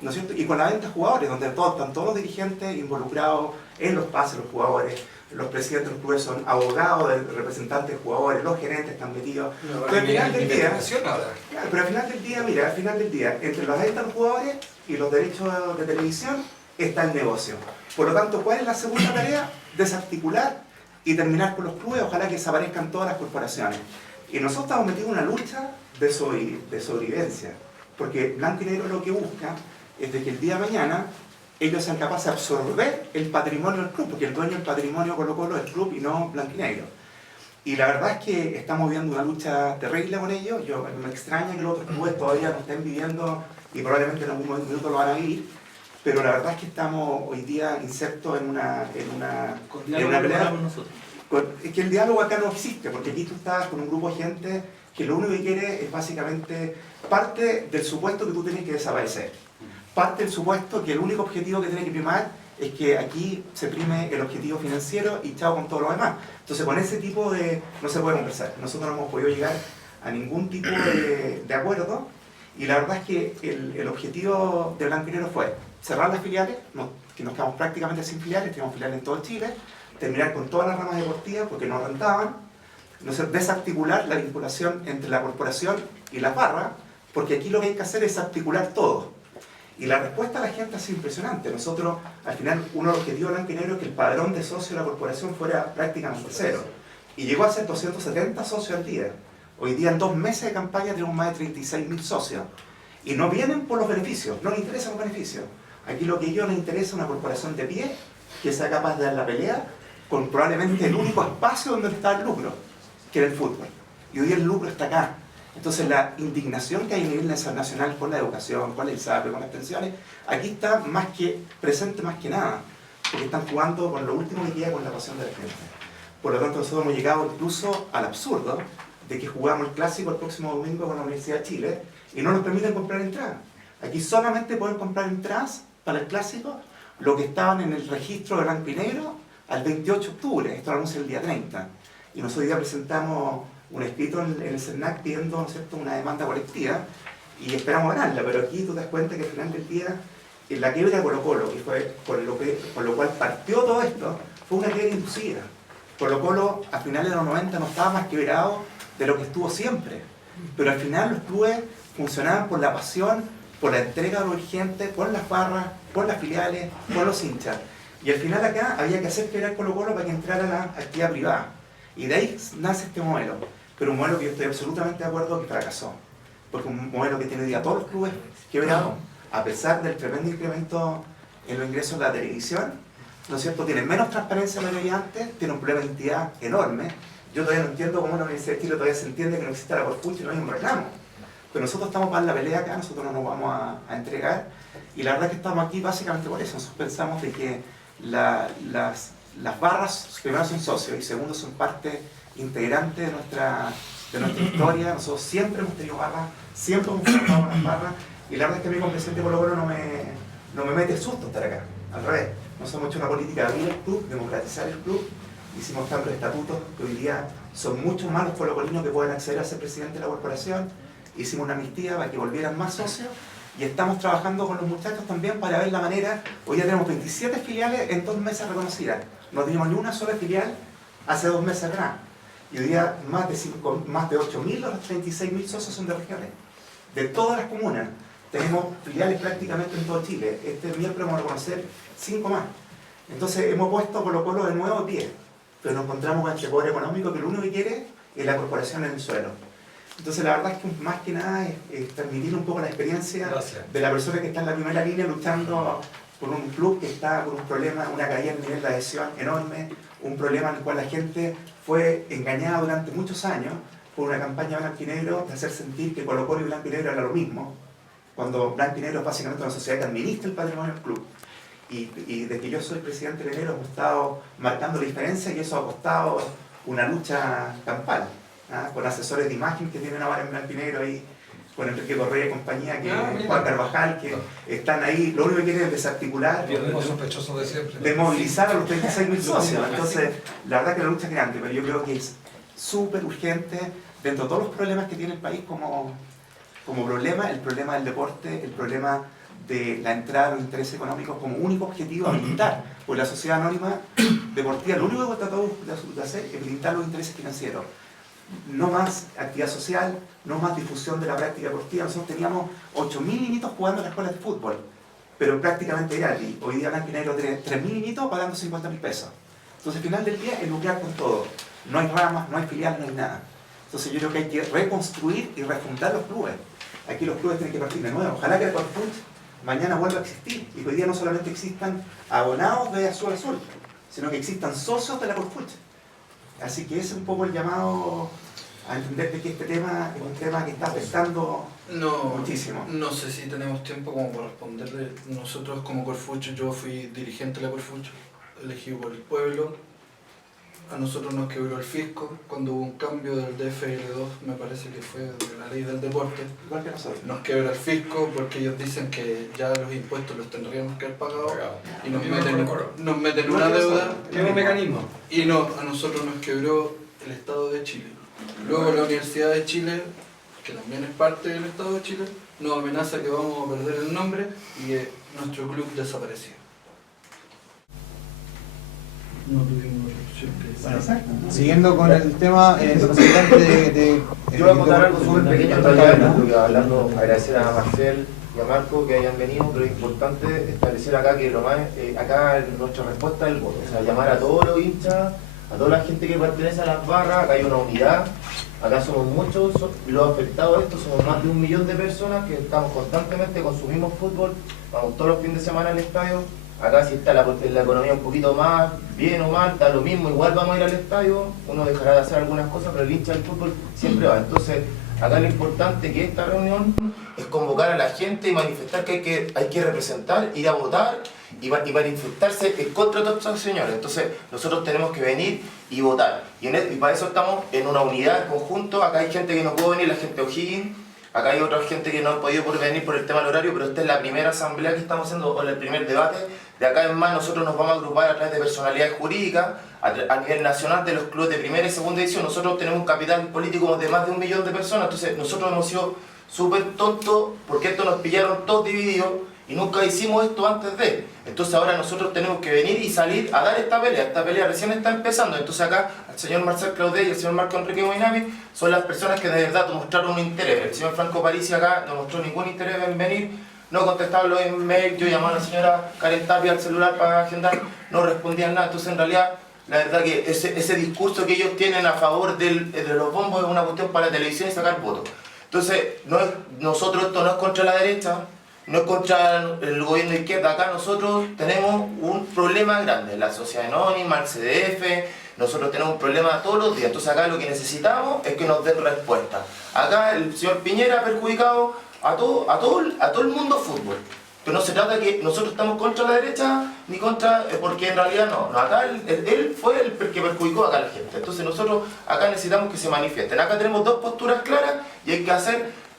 ¿no es cierto? Y con la venta de jugadores, donde están todos los dirigentes involucrados en los pases de los jugadores, los presidentes de los clubes son abogados, representantes de jugadores, los gerentes están metidos. Pero al final del día, pero al final del día, mira, al final del día, entre las ventas de los jugadores y los derechos de televisión está el negocio. Por lo tanto, ¿cuál es la segunda tarea? Desarticular y terminar con los clubes, ojalá que desaparezcan todas las corporaciones. Y nosotros estamos metidos en una lucha de sobrevivencia, porque Blanco y Negro lo que busca es de que el día de mañana ellos sean capaces de absorber el patrimonio del club, porque el dueño del patrimonio Colo Colo es el club y no Blanco y Negro. Y la verdad es que estamos viviendo una lucha terrible con ellos. Me extraña que los otros clubes todavía no estén viviendo y probablemente en algún minuto lo van a vivir, pero la verdad es que estamos hoy día insertos en una pelea. Es que el diálogo acá no existe, porque aquí tú estás con un grupo de gente que lo único que quiere es básicamente parte del supuesto que tú tienes que desaparecer. Parte del supuesto que el único objetivo que tiene que primar es que aquí se prime el objetivo financiero y chao con todo lo demás. Entonces con ese tipo de... no se puede conversar. Nosotros no hemos podido llegar a ningún tipo de acuerdo y la verdad es que el objetivo de Blanco y Negro fue cerrar las filiales, que nos quedamos prácticamente sin filiales, teníamos filiales en todo Chile, terminar con todas las ramas deportivas porque no rentaban, desarticular la vinculación entre la corporación y la barra, porque aquí lo que hay que hacer es articular todo. Y la respuesta a la gente ha sido impresionante. Nosotros, al final, uno de los objetivos de Blanco y Negro es que el padrón de socios de la corporación fuera prácticamente cero. Y llegó a ser 270 socios al día. Hoy día, en 2 meses de campaña, tenemos más de 36.000 socios. Y no vienen por los beneficios, no les interesan los beneficios. Aquí lo que a ellos les interesa es una corporación de pie, que sea capaz de dar la pelea, con probablemente el único espacio donde está el lucro, que era el fútbol. Y hoy día el lucro está acá. Entonces la indignación que hay a nivel nacional con la educación, con el SAPE, con las pensiones, aquí está presente más que nada, porque están jugando con lo último que queda con la pasión de la gente. Por lo tanto, nosotros hemos llegado incluso al absurdo de que jugamos el clásico el próximo domingo con la Universidad de Chile y no nos permiten comprar entradas. Aquí solamente pueden comprar entradas para el clásico lo que estaban en el registro de blanco y negro al 28 de octubre, esto lo anuncia el día 30. Y nosotros hoy día presentamos un escrito en el CERNAC pidiendo, ¿no es cierto?, una demanda colectiva y esperamos ganarla, pero aquí tú te das cuenta que al final del día la quiebra de Colo Colo, que fue por lo cual partió todo esto, fue una quiebra inducida. Colo Colo a finales de los 90 no estaba más quebrado de lo que estuvo siempre, pero al final los clubes funcionaban por la pasión, por la entrega de lo urgente, por las barras, por las filiales, por los hinchas. Y al final acá había que hacer quebrar Colo Colo para que entrara la actividad privada. Y de ahí nace este modelo, pero un modelo que yo estoy absolutamente de acuerdo que fracasó, porque un modelo que tiene hoy día todos los clubes quebrados, a pesar del tremendo incremento en los ingresos de la televisión, ¿no es cierto?, tiene menos transparencia de lo que había antes, tiene un problema de identidad enorme. Yo todavía no entiendo cómo en la Universidad de Chile todavía se entiende que no existe la Corfucho y no hay un reclamo. Pero nosotros estamos para la pelea acá, nosotros no nos vamos a entregar, y la verdad es que estamos aquí básicamente por eso. Nosotros pensamos de que las barras, primero son socios y segundo son parte integrante de nuestra historia. Nosotros siempre hemos tenido barras, siempre hemos trabajado con las barras, y la verdad es que a mí como presidente de Colo Colo no me mete susto estar acá, al revés. Nosotros hemos hecho una política de abrir el club, democratizar el club, hicimos cambios de estatutos que hoy día son muchos más los colocolinos que pueden acceder a ser presidente de la corporación, hicimos una amnistía para que volvieran más socios, y estamos trabajando con los muchachos también para ver la manera. Hoy ya tenemos 27 filiales en 2 mesas reconocidas, no teníamos ni una sola filial hace 2 meses atrás, y hoy día más de 8.000 o los 36.000 socios son de regiones, de todas las comunas. Tenemos filiales prácticamente en todo Chile. Este miércoles vamos a reconocer 5 más. Entonces hemos puesto Colo Colo de nuevo a pie, pero nos encontramos con este poder económico que lo único que quiere es la corporación en el suelo. Entonces la verdad es que más que nada es transmitir un poco la experiencia de la persona que está en la primera línea luchando por un club que está con un problema, una caída en el nivel de adhesión enorme, un problema en el cual la gente fue engañada durante muchos años por una campaña blanco y negro de hacer sentir que Colo Colo y blanco y negro era lo mismo, cuando blanco y negro es básicamente una sociedad que administra el patrimonio del club. Y desde que yo soy presidente de enero hemos estado marcando la diferencia, y eso ha costado una lucha campal, con asesores de imagen que tienen ahora en blanco y negro ahí, con Enrique Correa y compañía, Juan Carvajal, que están ahí, lo único que quieren es desarticular, de movilizar a los 36.000 socios. Entonces, la verdad que la lucha es grande, pero yo creo que es súper urgente, dentro de todos los problemas que tiene el país como problema, el problema del deporte, el problema de la entrada de los intereses económicos como único objetivo a blindar. Pues la sociedad anónima deportiva lo único que trató de hacer es blindar los intereses financieros. No más actividad social, no más difusión de la práctica deportiva. Nosotros teníamos 8.000 niñitos jugando en las escuelas de fútbol, pero prácticamente gratis. Hoy día Blanco y Negro tiene 3.000 niñitos pagando 50.000 pesos. Entonces al final del día es lucrar con todo. No hay ramas, no hay filiales, no hay nada. Entonces yo creo que hay que reconstruir y refundar los clubes. Aquí los clubes tienen que partir de nuevo. Ojalá que el Corfuch mañana vuelva a existir y que hoy día no solamente existan abonados de Azul Azul, sino que existan socios de la Corfuch. Así que ese es un poco el llamado a entender que este tema es un tema que está afectando muchísimo. No sé si tenemos tiempo como para responderle. Nosotros como Corfucho, yo fui dirigente de la Corfucho, elegido por el pueblo. A nosotros nos quebró el fisco cuando hubo un cambio del DFL2, me parece que fue de la ley del deporte. Igual que nosotros. Nos quebra el fisco porque ellos dicen que ya los impuestos los tendríamos que haber pagado y nos meten una deuda. Es un mecanismo. Y a nosotros nos quebró el Estado de Chile. Luego la Universidad de Chile, que también es parte del Estado de Chile, nos amenaza que vamos a perder el nombre y nuestro club desapareció. No tuvimos Siguiendo con el tema, el representante de yo voy a contar algo súper pequeño en realidad, hablando, agradecer a Marcel y a Marco que hayan venido, pero es importante establecer acá que lo más, acá nuestra respuesta es el voto, o sea, llamar a todos los hinchas, a toda la gente que pertenece a las barras. Acá hay una unidad, acá somos muchos, los afectados de esto somos más de 1 millón de personas que estamos constantemente, consumimos fútbol, vamos todos los fines de semana al estadio. Acá si está la economía un poquito más bien o mal, está lo mismo, igual vamos a ir al estadio, uno dejará de hacer algunas cosas, pero el hincha del fútbol siempre va. Entonces, acá lo importante que esta reunión es convocar a la gente y manifestar que hay que representar, ir a votar y manifestarse en contra de todos estos señores. Entonces, nosotros tenemos que venir y votar. Y para eso estamos en una unidad, en conjunto. Acá hay gente que no puede venir, la gente de O'Higgins. Acá hay otra gente que no ha podido venir por el tema del horario, pero esta es la primera asamblea que estamos haciendo, o el primer debate. De acá en más nosotros nos vamos a agrupar a través de personalidades jurídicas, a nivel nacional de los clubes de primera y segunda edición. Nosotros tenemos un capital político de más de 1 millón de personas, entonces nosotros hemos sido súper tontos porque esto nos pillaron todos divididos y nunca hicimos esto antes de. Entonces ahora nosotros tenemos que venir y salir a dar esta pelea recién está empezando. Entonces acá el señor Marcel Claudet y el señor Marco Enrique Moinami son las personas que de verdad mostraron un interés. El señor Franco Parisi acá no mostró ningún interés en venir, no contestaban los emails, yo llamaba a la señora Karen Tapia al celular para agendar, no respondían nada. Entonces en realidad la verdad que ese discurso que ellos tienen a favor de los bombos es una cuestión para la televisión y sacar votos. Entonces nosotros esto no es contra la derecha, no es contra el gobierno de izquierda. Acá nosotros tenemos un problema grande, la sociedad anónima, el CDF, nosotros tenemos un problema todos los días. Entonces acá lo que necesitamos es que nos den respuesta. Acá el señor Piñera ha perjudicado a todo el mundo fútbol. Pero no se trata de que nosotros estamos contra la derecha, ni contra, porque en realidad no, acá él fue el que perjudicó acá a la gente. Entonces nosotros acá necesitamos que se manifiesten. Acá tenemos 2 posturas claras y hay que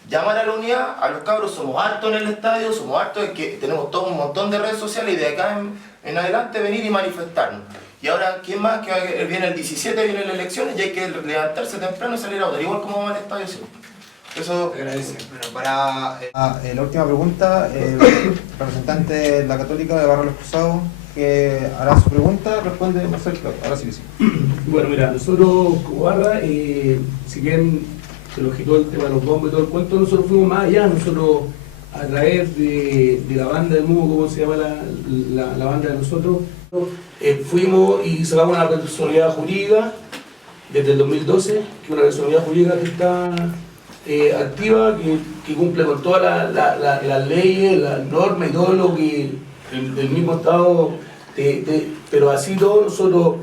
llamar a la unidad. A los cabros somos hartos en el estadio, somos hartos de que tenemos todo un montón de redes sociales y de acá en adelante venir y manifestarnos. Y ahora, ¿quién más? Que viene el 17, vienen las elecciones y hay que levantarse temprano y salir a votar, igual como va el estadio siempre. Eso agradece. Bueno, para la última pregunta, el representante de la Católica de Barrio Los Cruzados, que hará su pregunta, responde Marcel Claudet. Ahora sí que sí. Bueno, mira, nosotros como Barra, si bien se nos quitó el tema de los bombos y todo el cuento, nosotros fuimos más allá. Nosotros, a través de la banda del MUGO, como se llama la banda de nosotros, fuimos y sacamos una personalidad jurídica desde el 2012, que es una personalidad jurídica que está activa, que cumple con todas las leyes, las normas y todo lo que el mismo Estado, pero así todo nosotros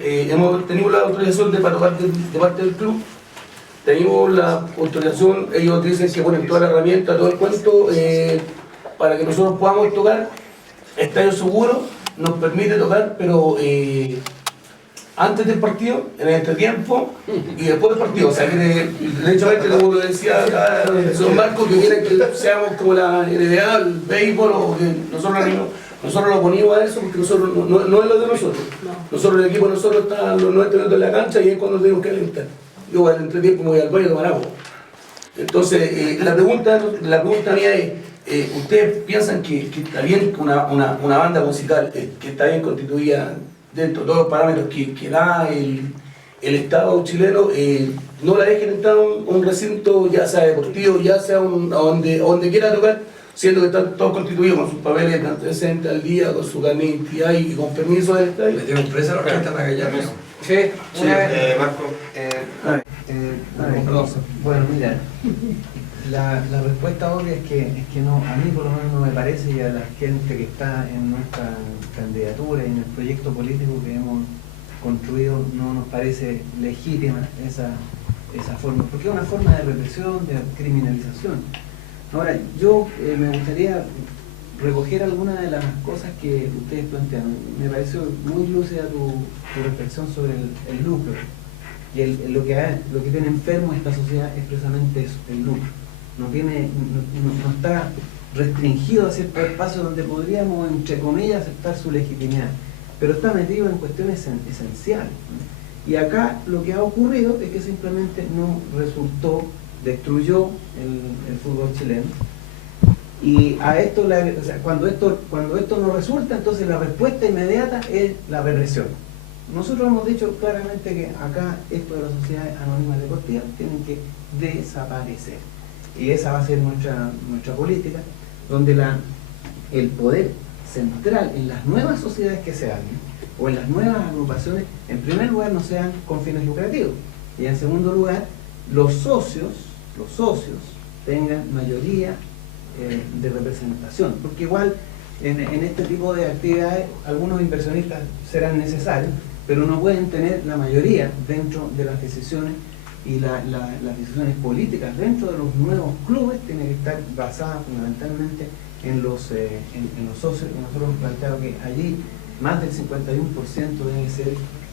tenemos la autorización de parte del club, tenemos la autorización, ellos dicen que ponen toda la herramienta, todo el cuento, para que nosotros podamos tocar. Estadio Seguro nos permite tocar, pero antes del partido, en el entretiempo y después del partido. O sea, que de hecho, como lo decía el señor Marco, que quieren que seamos como la NBA, el béisbol, o que nosotros lo ponimos a eso porque nosotros no es lo de nosotros. Nosotros, el equipo de nosotros está los 90 minutos en la cancha y es cuando tenemos que alentar. Yo al entretiempo me voy al baño a tomar agua. Entonces, la pregunta mía es, ¿ustedes piensan que está bien una banda musical que está bien constituida dentro de todos los parámetros que da el Estado chileno, no la dejen entrar a un recinto, ya sea deportivo, ya sea donde quiera tocar, siendo que están todos constituidos con sus papeles de antecedentes al día, con su carnet de identidad y con permiso del estadio? ¿Le dieron presa a la orquesta Magallanes? Sí, Marco. Bueno, mira, la respuesta obvia es que no, a mí por lo menos no me parece, y a la gente que está en nuestra candidatura y en el proyecto político que hemos construido, no nos parece legítima esa forma, porque es una forma de represión, de criminalización. Ahora, yo me gustaría recoger algunas de las cosas que ustedes plantean. Me pareció muy lúcida tu reflexión sobre el lucro. Y lo que tiene enfermo esta sociedad es precisamente eso, el lucro. No está restringido a ciertos espacios donde podríamos, entre comillas, aceptar su legitimidad, pero está metido en cuestiones esenciales. Y acá lo que ha ocurrido es que simplemente no resultó, destruyó el fútbol chileno. Y a esto, o sea, cuando esto no resulta, entonces la respuesta inmediata es la represión. Nosotros hemos dicho claramente que acá esto de las sociedades anónimas deportivas tienen que desaparecer. Y esa va a ser nuestra política, donde el poder central en las nuevas sociedades que se abren, o en las nuevas agrupaciones, en primer lugar no sean con fines lucrativos, y en segundo lugar los socios tengan mayoría de representación, porque igual en este tipo de actividades algunos inversionistas serán necesarios, pero no pueden tener la mayoría dentro de las decisiones, y las decisiones políticas dentro de los nuevos clubes tienen que estar basadas fundamentalmente en los socios, y nosotros hemos planteado que allí más del 51%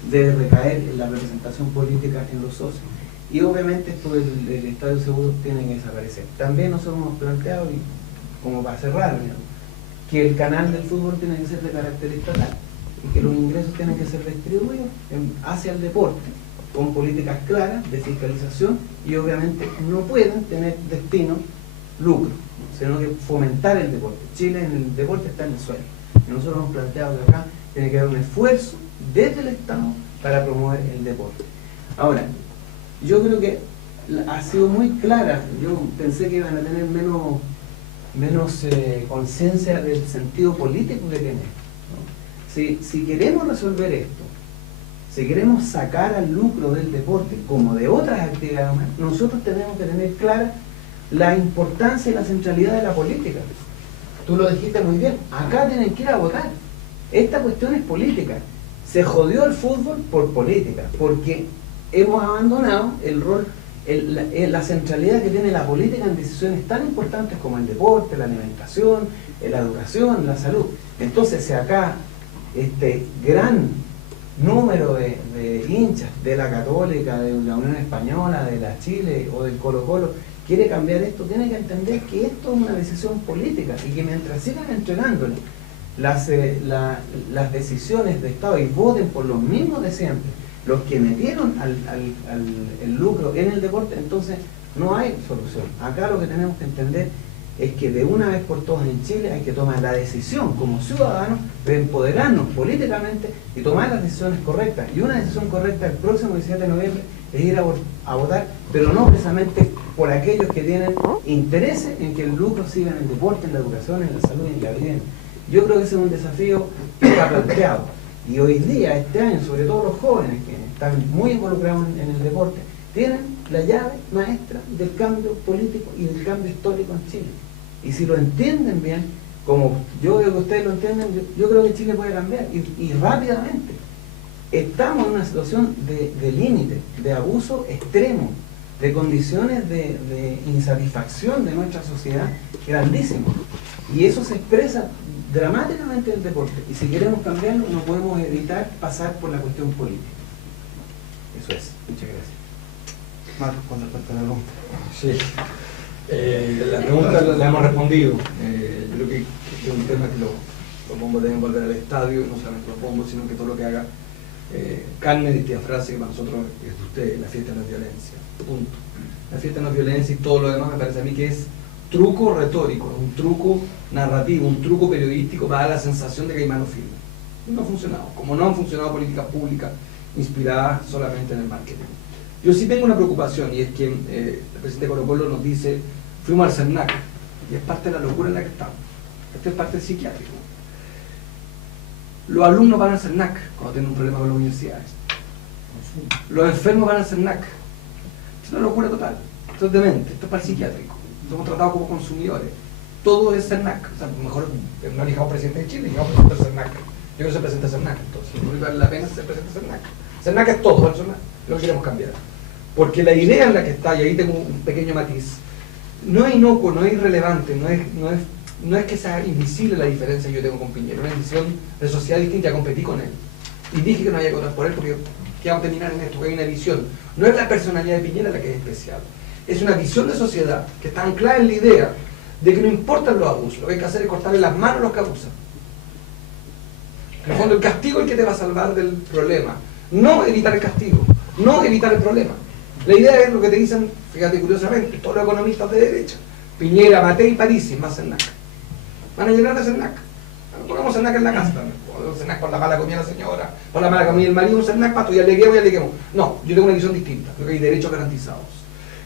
debe recaer en la representación política en los socios. y obviamente esto del estadio seguro tiene que desaparecer. También nosotros hemos planteado, y como para cerrar, digamos, que el canal del fútbol tiene que ser de carácter estatal y que los ingresos tienen que ser distribuidos hacia el deporte con políticas claras de fiscalización, y obviamente no pueden tener destino lucro, sino que fomentar el deporte. Chile en el deporte está en el suelo, y nosotros hemos planteado que acá tiene que haber un esfuerzo desde el Estado para promover el deporte. Ahora, yo creo que ha sido muy clara. Yo pensé que iban a tener menos conciencia del sentido político que tiene esto, ¿no? Si queremos resolver esto, si queremos sacar al lucro del deporte como de otras actividades más, nosotros tenemos que tener clara la importancia y la centralidad de la política. Tú lo dijiste muy bien, acá tienen que ir a votar. Esta cuestión es política. Se jodió el fútbol por política, porque hemos abandonado el rol, la centralidad que tiene la política en decisiones tan importantes como el deporte, la alimentación, la educación, la salud. Entonces, si acá este gran número de hinchas de la Católica, de la Unión Española, de la Chile o del Colo-Colo quiere cambiar esto, tiene que entender que esto es una decisión política, y que mientras sigan entregándole las decisiones de Estado y voten por los mismos de siempre, los que metieron el lucro en el deporte, entonces no hay solución. Acá lo que tenemos que entender es que de una vez por todas en Chile hay que tomar la decisión como ciudadanos de empoderarnos políticamente y tomar las decisiones correctas. Y una decisión correcta el próximo 17 de noviembre es ir a votar, pero no precisamente por aquellos que tienen intereses en que el lucro siga en el deporte, en la educación, en la salud y en la vivienda. Yo creo que ese es un desafío que está planteado. Y hoy día, este año, sobre todo los jóvenes que están muy involucrados en el deporte, tienen la llave maestra del cambio político y del cambio histórico en Chile. Y si lo entienden bien, como yo veo que ustedes lo entienden, yo creo que Chile puede cambiar, y rápidamente. Estamos en una situación de límite, de abuso extremo, de condiciones de insatisfacción de nuestra sociedad grandísimo. Y eso se expresa dramáticamente en el deporte. Y si queremos cambiarlo, no podemos evitar pasar por la cuestión política. Eso es. Muchas gracias. Marcos, con respecto a la pregunta. Sí. La pregunta la hemos respondido. Yo creo que es un tema que los bombos deben volver al estadio, no solamente los bombos, sino que todo lo que haga Carmen decía frase que para nosotros es de ustedes: la fiesta no es violencia. Punto. La fiesta no es violencia, y todo lo demás me parece a mí que es truco retórico, un truco narrativo, un truco periodístico para dar la sensación de que hay mano firme. No ha funcionado, como no han funcionado políticas públicas inspiradas solamente en el marketing. Yo sí tengo una preocupación, y es que el presidente Colo-Colo nos dice: fuimos al CERNAC, y es parte de la locura en la que estamos. Esto es parte del psiquiátrico. Los alumnos van al CERNAC cuando tienen un problema con las universidades. Los enfermos van al CERNAC. Es una locura total. Esto es demente, esto es para el psiquiátrico. Somos tratados como consumidores. Todo es CERNAC. O sea, mejor no elijamos presidente de Chile, elijamos presidente del CERNAC. Yo quiero ser presidente del CERNAC, entonces. No vale la pena ser presidente del CERNAC. CERNAC es todo, eso es lo que queremos cambiar. Porque la idea en la que está, y ahí tengo un pequeño matiz, no es inocuo, no es irrelevante, no es que sea invisible la diferencia que yo tengo con Piñera, una visión de sociedad distinta. Ya competí con él. Y dije que no había que votar por él porque vamos a terminar en esto, que hay una visión. No es la personalidad de Piñera la que es especial. Es una visión de sociedad que está anclada en la idea de que no importan los abusos, lo que hay que hacer es cortarle las manos a los que abusan. En el fondo, el castigo es el que te va a salvar del problema, no evitar el castigo, no evitar el problema. La idea es lo que te dicen, fíjate curiosamente, todos los economistas de derecha: Piñera, Matei y Parisi, más CERNAC. Van a llenar de CERNAC. Pongamos CERNAC en la casa también. CERNAC por la mala comida de la señora, por la mala comida del marido, un CERNAC para tú, ya aleguemos. No, yo tengo una visión distinta. Creo que hay derechos garantizados.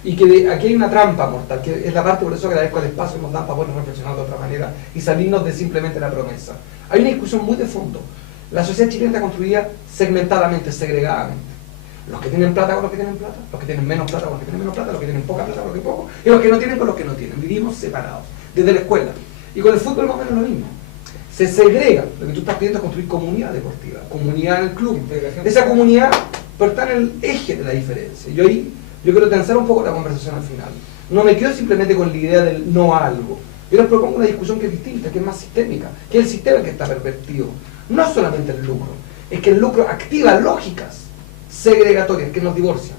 Y que aquí hay una trampa mortal, que es la parte, por eso agradezco el espacio que nos dan para poder reflexionar de otra manera y salirnos de simplemente la promesa. Hay una discusión muy de fondo. La sociedad chilena está construida segmentadamente, segregadamente. Los que tienen plata con los que tienen plata, los que tienen menos plata con los que tienen menos plata, los que tienen poca plata con los que poco, y los que no tienen con los que no tienen. Vivimos separados, desde la escuela. Y con el fútbol más o menos lo mismo. Se segrega. Lo que tú estás pidiendo es construir comunidad deportiva, comunidad en el club. Esa comunidad, pero está en el eje de la diferencia. Yo quiero tensar un poco la conversación al final. No me quedo simplemente con la idea del no a algo. Yo les propongo una discusión que es distinta, que es más sistémica, que es el sistema que está pervertido. No solamente el lucro, es que el lucro activa lógicas segregatorias que nos divorcian.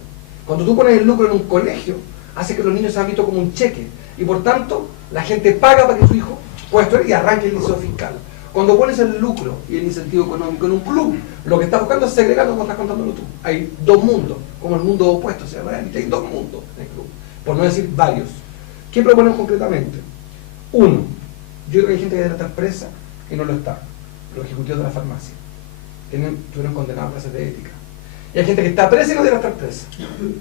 Cuando tú pones el lucro en un colegio, hace que los niños sean vistos como un cheque. Y por tanto, la gente paga para que su hijo pueda estudiar y arranque el liceo fiscal. Cuando pones el lucro y el incentivo económico en un club, lo que estás buscando es segregar como estás contándolo tú. Hay dos mundos, como el mundo opuesto, o sea, realmente hay dos mundos en el club, por no decir varios. ¿Qué proponemos concretamente? Uno, yo creo que hay gente que debe estar presa y no lo está. Los ejecutivos de la farmacia estuvieron condenados a clases de ética. Y hay gente que está presa y no debe estar presa.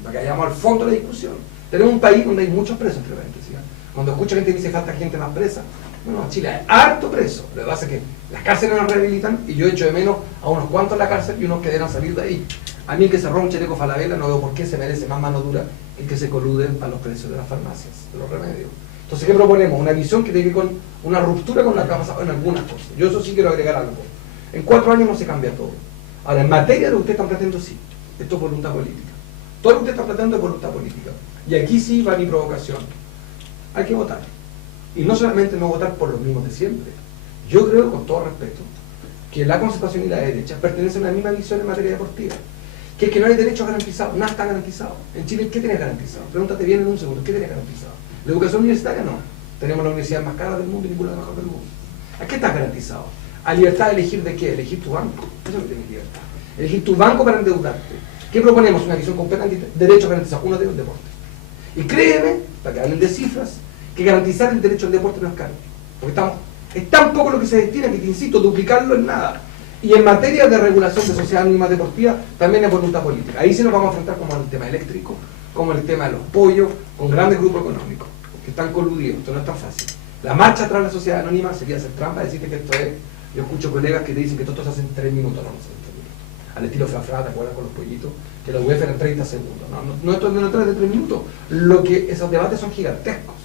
Para que vayamos al fondo de la discusión. Tenemos un país donde hay muchos presos, entre paréntesis. Cuando escucho gente que dice falta gente más presa, no, en Chile hay harto preso. Lo que pasa es que las cárceles nos rehabilitan y yo echo de menos a unos cuantos en la cárcel y unos que deben salir de ahí. A mí el que se roba un chaleco Falabella no veo por qué se merece más mano dura que el que se colude a los precios de las farmacias, de los remedios. Entonces, ¿qué proponemos? Una visión que tiene que ver con una ruptura con la que ha pasado en algunas cosas. Yo eso sí quiero agregar algo. En 4 años no se cambia todo. Ahora, en materia de lo que ustedes están planteando, sí. Esto es voluntad política. Todo lo que ustedes están planteando es voluntad política. Y aquí sí va mi provocación. Hay que votar. Y no solamente no votar por los mismos de siempre. Yo creo, con todo respeto, que la concertación y la derecha pertenecen a la misma visión en materia deportiva. Que es que no hay derechos garantizados, nada está garantizado. En Chile, ¿qué tiene garantizado? Pregúntate bien en un segundo, ¿qué tiene garantizado? La educación universitaria no. Tenemos la universidad más cara del mundo y ninguna mejor del mundo. ¿A qué está garantizado? A libertad de elegir de qué, elegir tu banco. Eso es lo que tienes libertad. Elegir tu banco para endeudarte. ¿Qué proponemos? Una visión completamente, derechos garantizados, uno de los deportes. Y créeme, para que hablen de cifras, que garantizar el derecho al deporte no es caro. Porque es tan poco lo que se destina que te insisto, duplicarlo en nada. Y en materia de regulación de sociedades anónimas deportivas, también es voluntad política. Ahí sí nos vamos a enfrentar como el tema eléctrico, como el tema de los pollos, con grandes grupos económicos, que están coludidos. Esto no es tan fácil. La marcha atrás de la sociedad anónima sería hacer trampa, decirte que esto es... Yo escucho colegas que te dicen que todo esto se hace en 3 minutos, no se hace en 3 minutos. Al estilo Frafra, ¿te acuerdas con los pollitos? Que la UEFA era en 30 segundos. No, esto no es de 3 minutos. Lo que esos debates son gigantescos.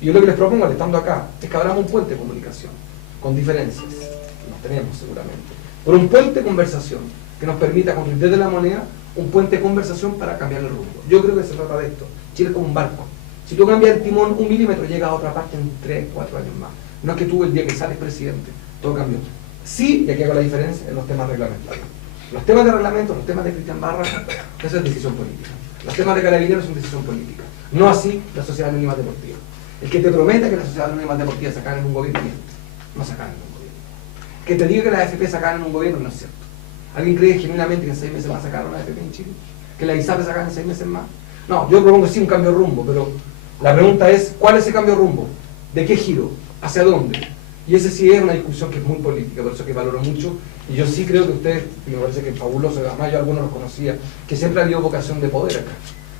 Y yo lo que les propongo, al estando acá, es que abramos un puente de comunicación, con diferencias, nos tenemos seguramente, por un puente de conversación que nos permita construir desde la moneda un puente de conversación para cambiar el rumbo. Yo creo que se trata de esto. Chile es como un barco. Si tú cambias el timón 1 milímetro, llega a otra parte en 3, 4 años más. No es que tú el día que sales presidente, todo cambió. Sí, y aquí hago la diferencia en los temas reglamentarios. Los temas de reglamento, los temas de Cristian Barra, esa es decisión política. Los temas de Carabineros son decisión política. No así la sociedad anónima deportiva. El que te prometa que la sociedad anónima deportiva se acaban en un gobierno, no se acaban en un gobierno. Que te diga que las AFP se acaban en un gobierno, no es cierto. ¿Alguien cree genuinamente que en 6 meses más sacaron una AFP en Chile? ¿Que la ISAPRE sacan en 6 meses más? No, yo propongo sí un cambio de rumbo, pero la pregunta es, ¿cuál es ese cambio de rumbo? ¿De qué giro? ¿Hacia dónde? Y esa sí es una discusión que es muy política, por eso que valoro mucho, y yo sí creo que ustedes, me parece que es fabuloso, además yo a algunos los conocía, que siempre ha habido vocación de poder acá.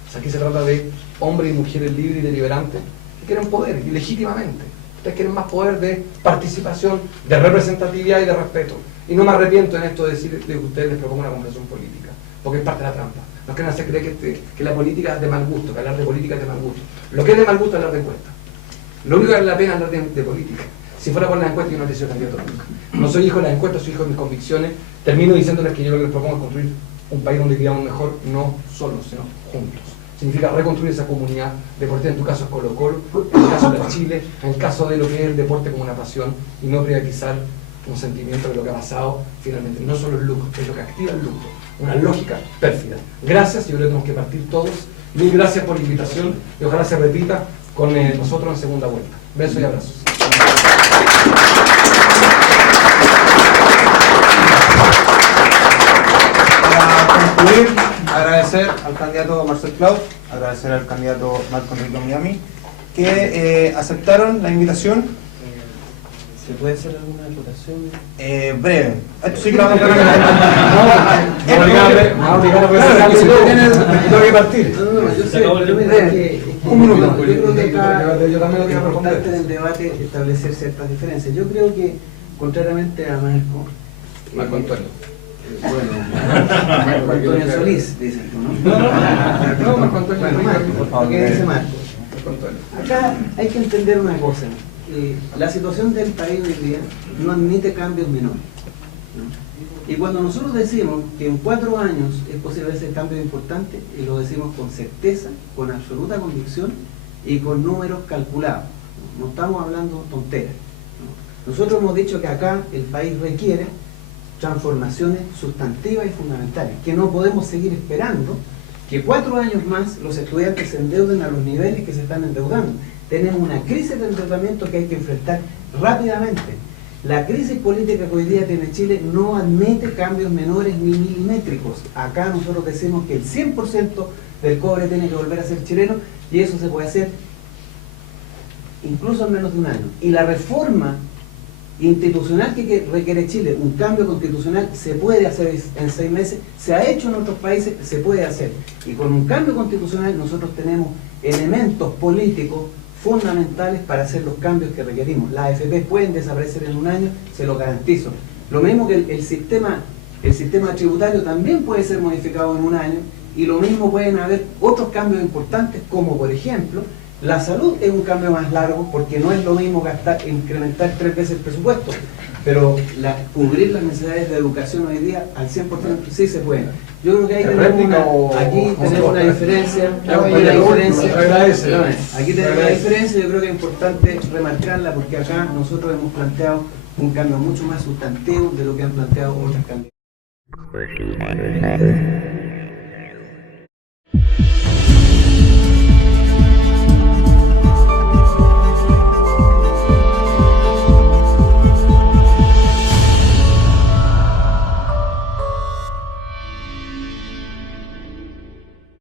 O sea, aquí se trata de hombres y mujeres libres y deliberantes que quieren poder, y legítimamente. Ustedes quieren más poder de participación, de representatividad y de respeto. Y no me arrepiento en esto de decir de que ustedes les propongo una conversación política, porque es parte de la trampa. No quieren hacer creer que la política es de mal gusto, que hablar de política es de mal gusto. Lo que es de mal gusto es hablar de encuestas. Lo único que vale la pena es hablar de política. Si fuera por las encuestas, yo no hubiera sido candidato nunca. No soy hijo de las encuestas, soy hijo de mis convicciones. Termino diciéndoles que yo lo que les propongo es construir un país donde vivamos mejor, no solos, sino juntos. Significa reconstruir esa comunidad deportiva, en tu caso es Colo-Colo, en el caso de Chile, en el caso de lo que es el deporte como una pasión, y no privatizar un sentimiento de lo que ha pasado, finalmente, no solo el lucro, es lo que activa el lucro, una lógica pérfida. Gracias, yo creo que tenemos que partir todos. Mil gracias por la invitación y ojalá se repita con nosotros en segunda vuelta. Besos y abrazos. Para concluir, agradecer al candidato Marcel Claus, agradecer al candidato Marco Enrique Miami, que aceptaron la invitación. ¿Se puede hacer alguna acotación? Breve. Esto sí que lo vamos a tengo que partir. No, yo sé, un minuto. Yo creo que acá es importante en el debate establecer ciertas diferencias. Yo creo que, contrariamente a Marco Antonio. Marco Antonio Solís, dicen tú, ¿no? No, Marco Antonio. Por favor, ¿qué dice Marco? Acá hay que entender una cosa. La situación del país hoy día no admite cambios menores, ¿no? Y cuando nosotros decimos que en 4 años es posible hacer cambios importantes, y lo decimos con certeza, con absoluta convicción y con números calculados, no estamos hablando tonteras, ¿no? Nosotros hemos dicho que acá el país requiere transformaciones sustantivas y fundamentales, que no podemos seguir esperando que 4 años más los estudiantes se endeuden a los niveles que se están endeudando. Tenemos una crisis de endeudamiento que hay que enfrentar rápidamente. La crisis política que hoy día tiene Chile no admite cambios menores ni milimétricos. Acá nosotros decimos que el 100% del cobre tiene que volver a ser chileno, y eso se puede hacer incluso en menos de un año. Y la reforma institucional que requiere Chile, un cambio constitucional, se puede hacer en 6 meses, se ha hecho en otros países, se puede hacer. Y con un cambio constitucional nosotros tenemos elementos políticos fundamentales para hacer los cambios que requerimos. Las AFP pueden desaparecer en un año, se lo garantizo. Lo mismo que el sistema tributario también puede ser modificado en un año, y lo mismo pueden haber otros cambios importantes, como por ejemplo, la salud es un cambio más largo, porque no es lo mismo incrementar 3 veces el presupuesto, pero cubrir las necesidades de educación hoy día al 100% sí se puede. Yo creo que ahí tenemos una diferencia. Aquí tenemos una diferencia, yo creo que es importante remarcarla, porque acá nosotros hemos planteado un cambio mucho más sustantivo de lo que han planteado otras candidatas.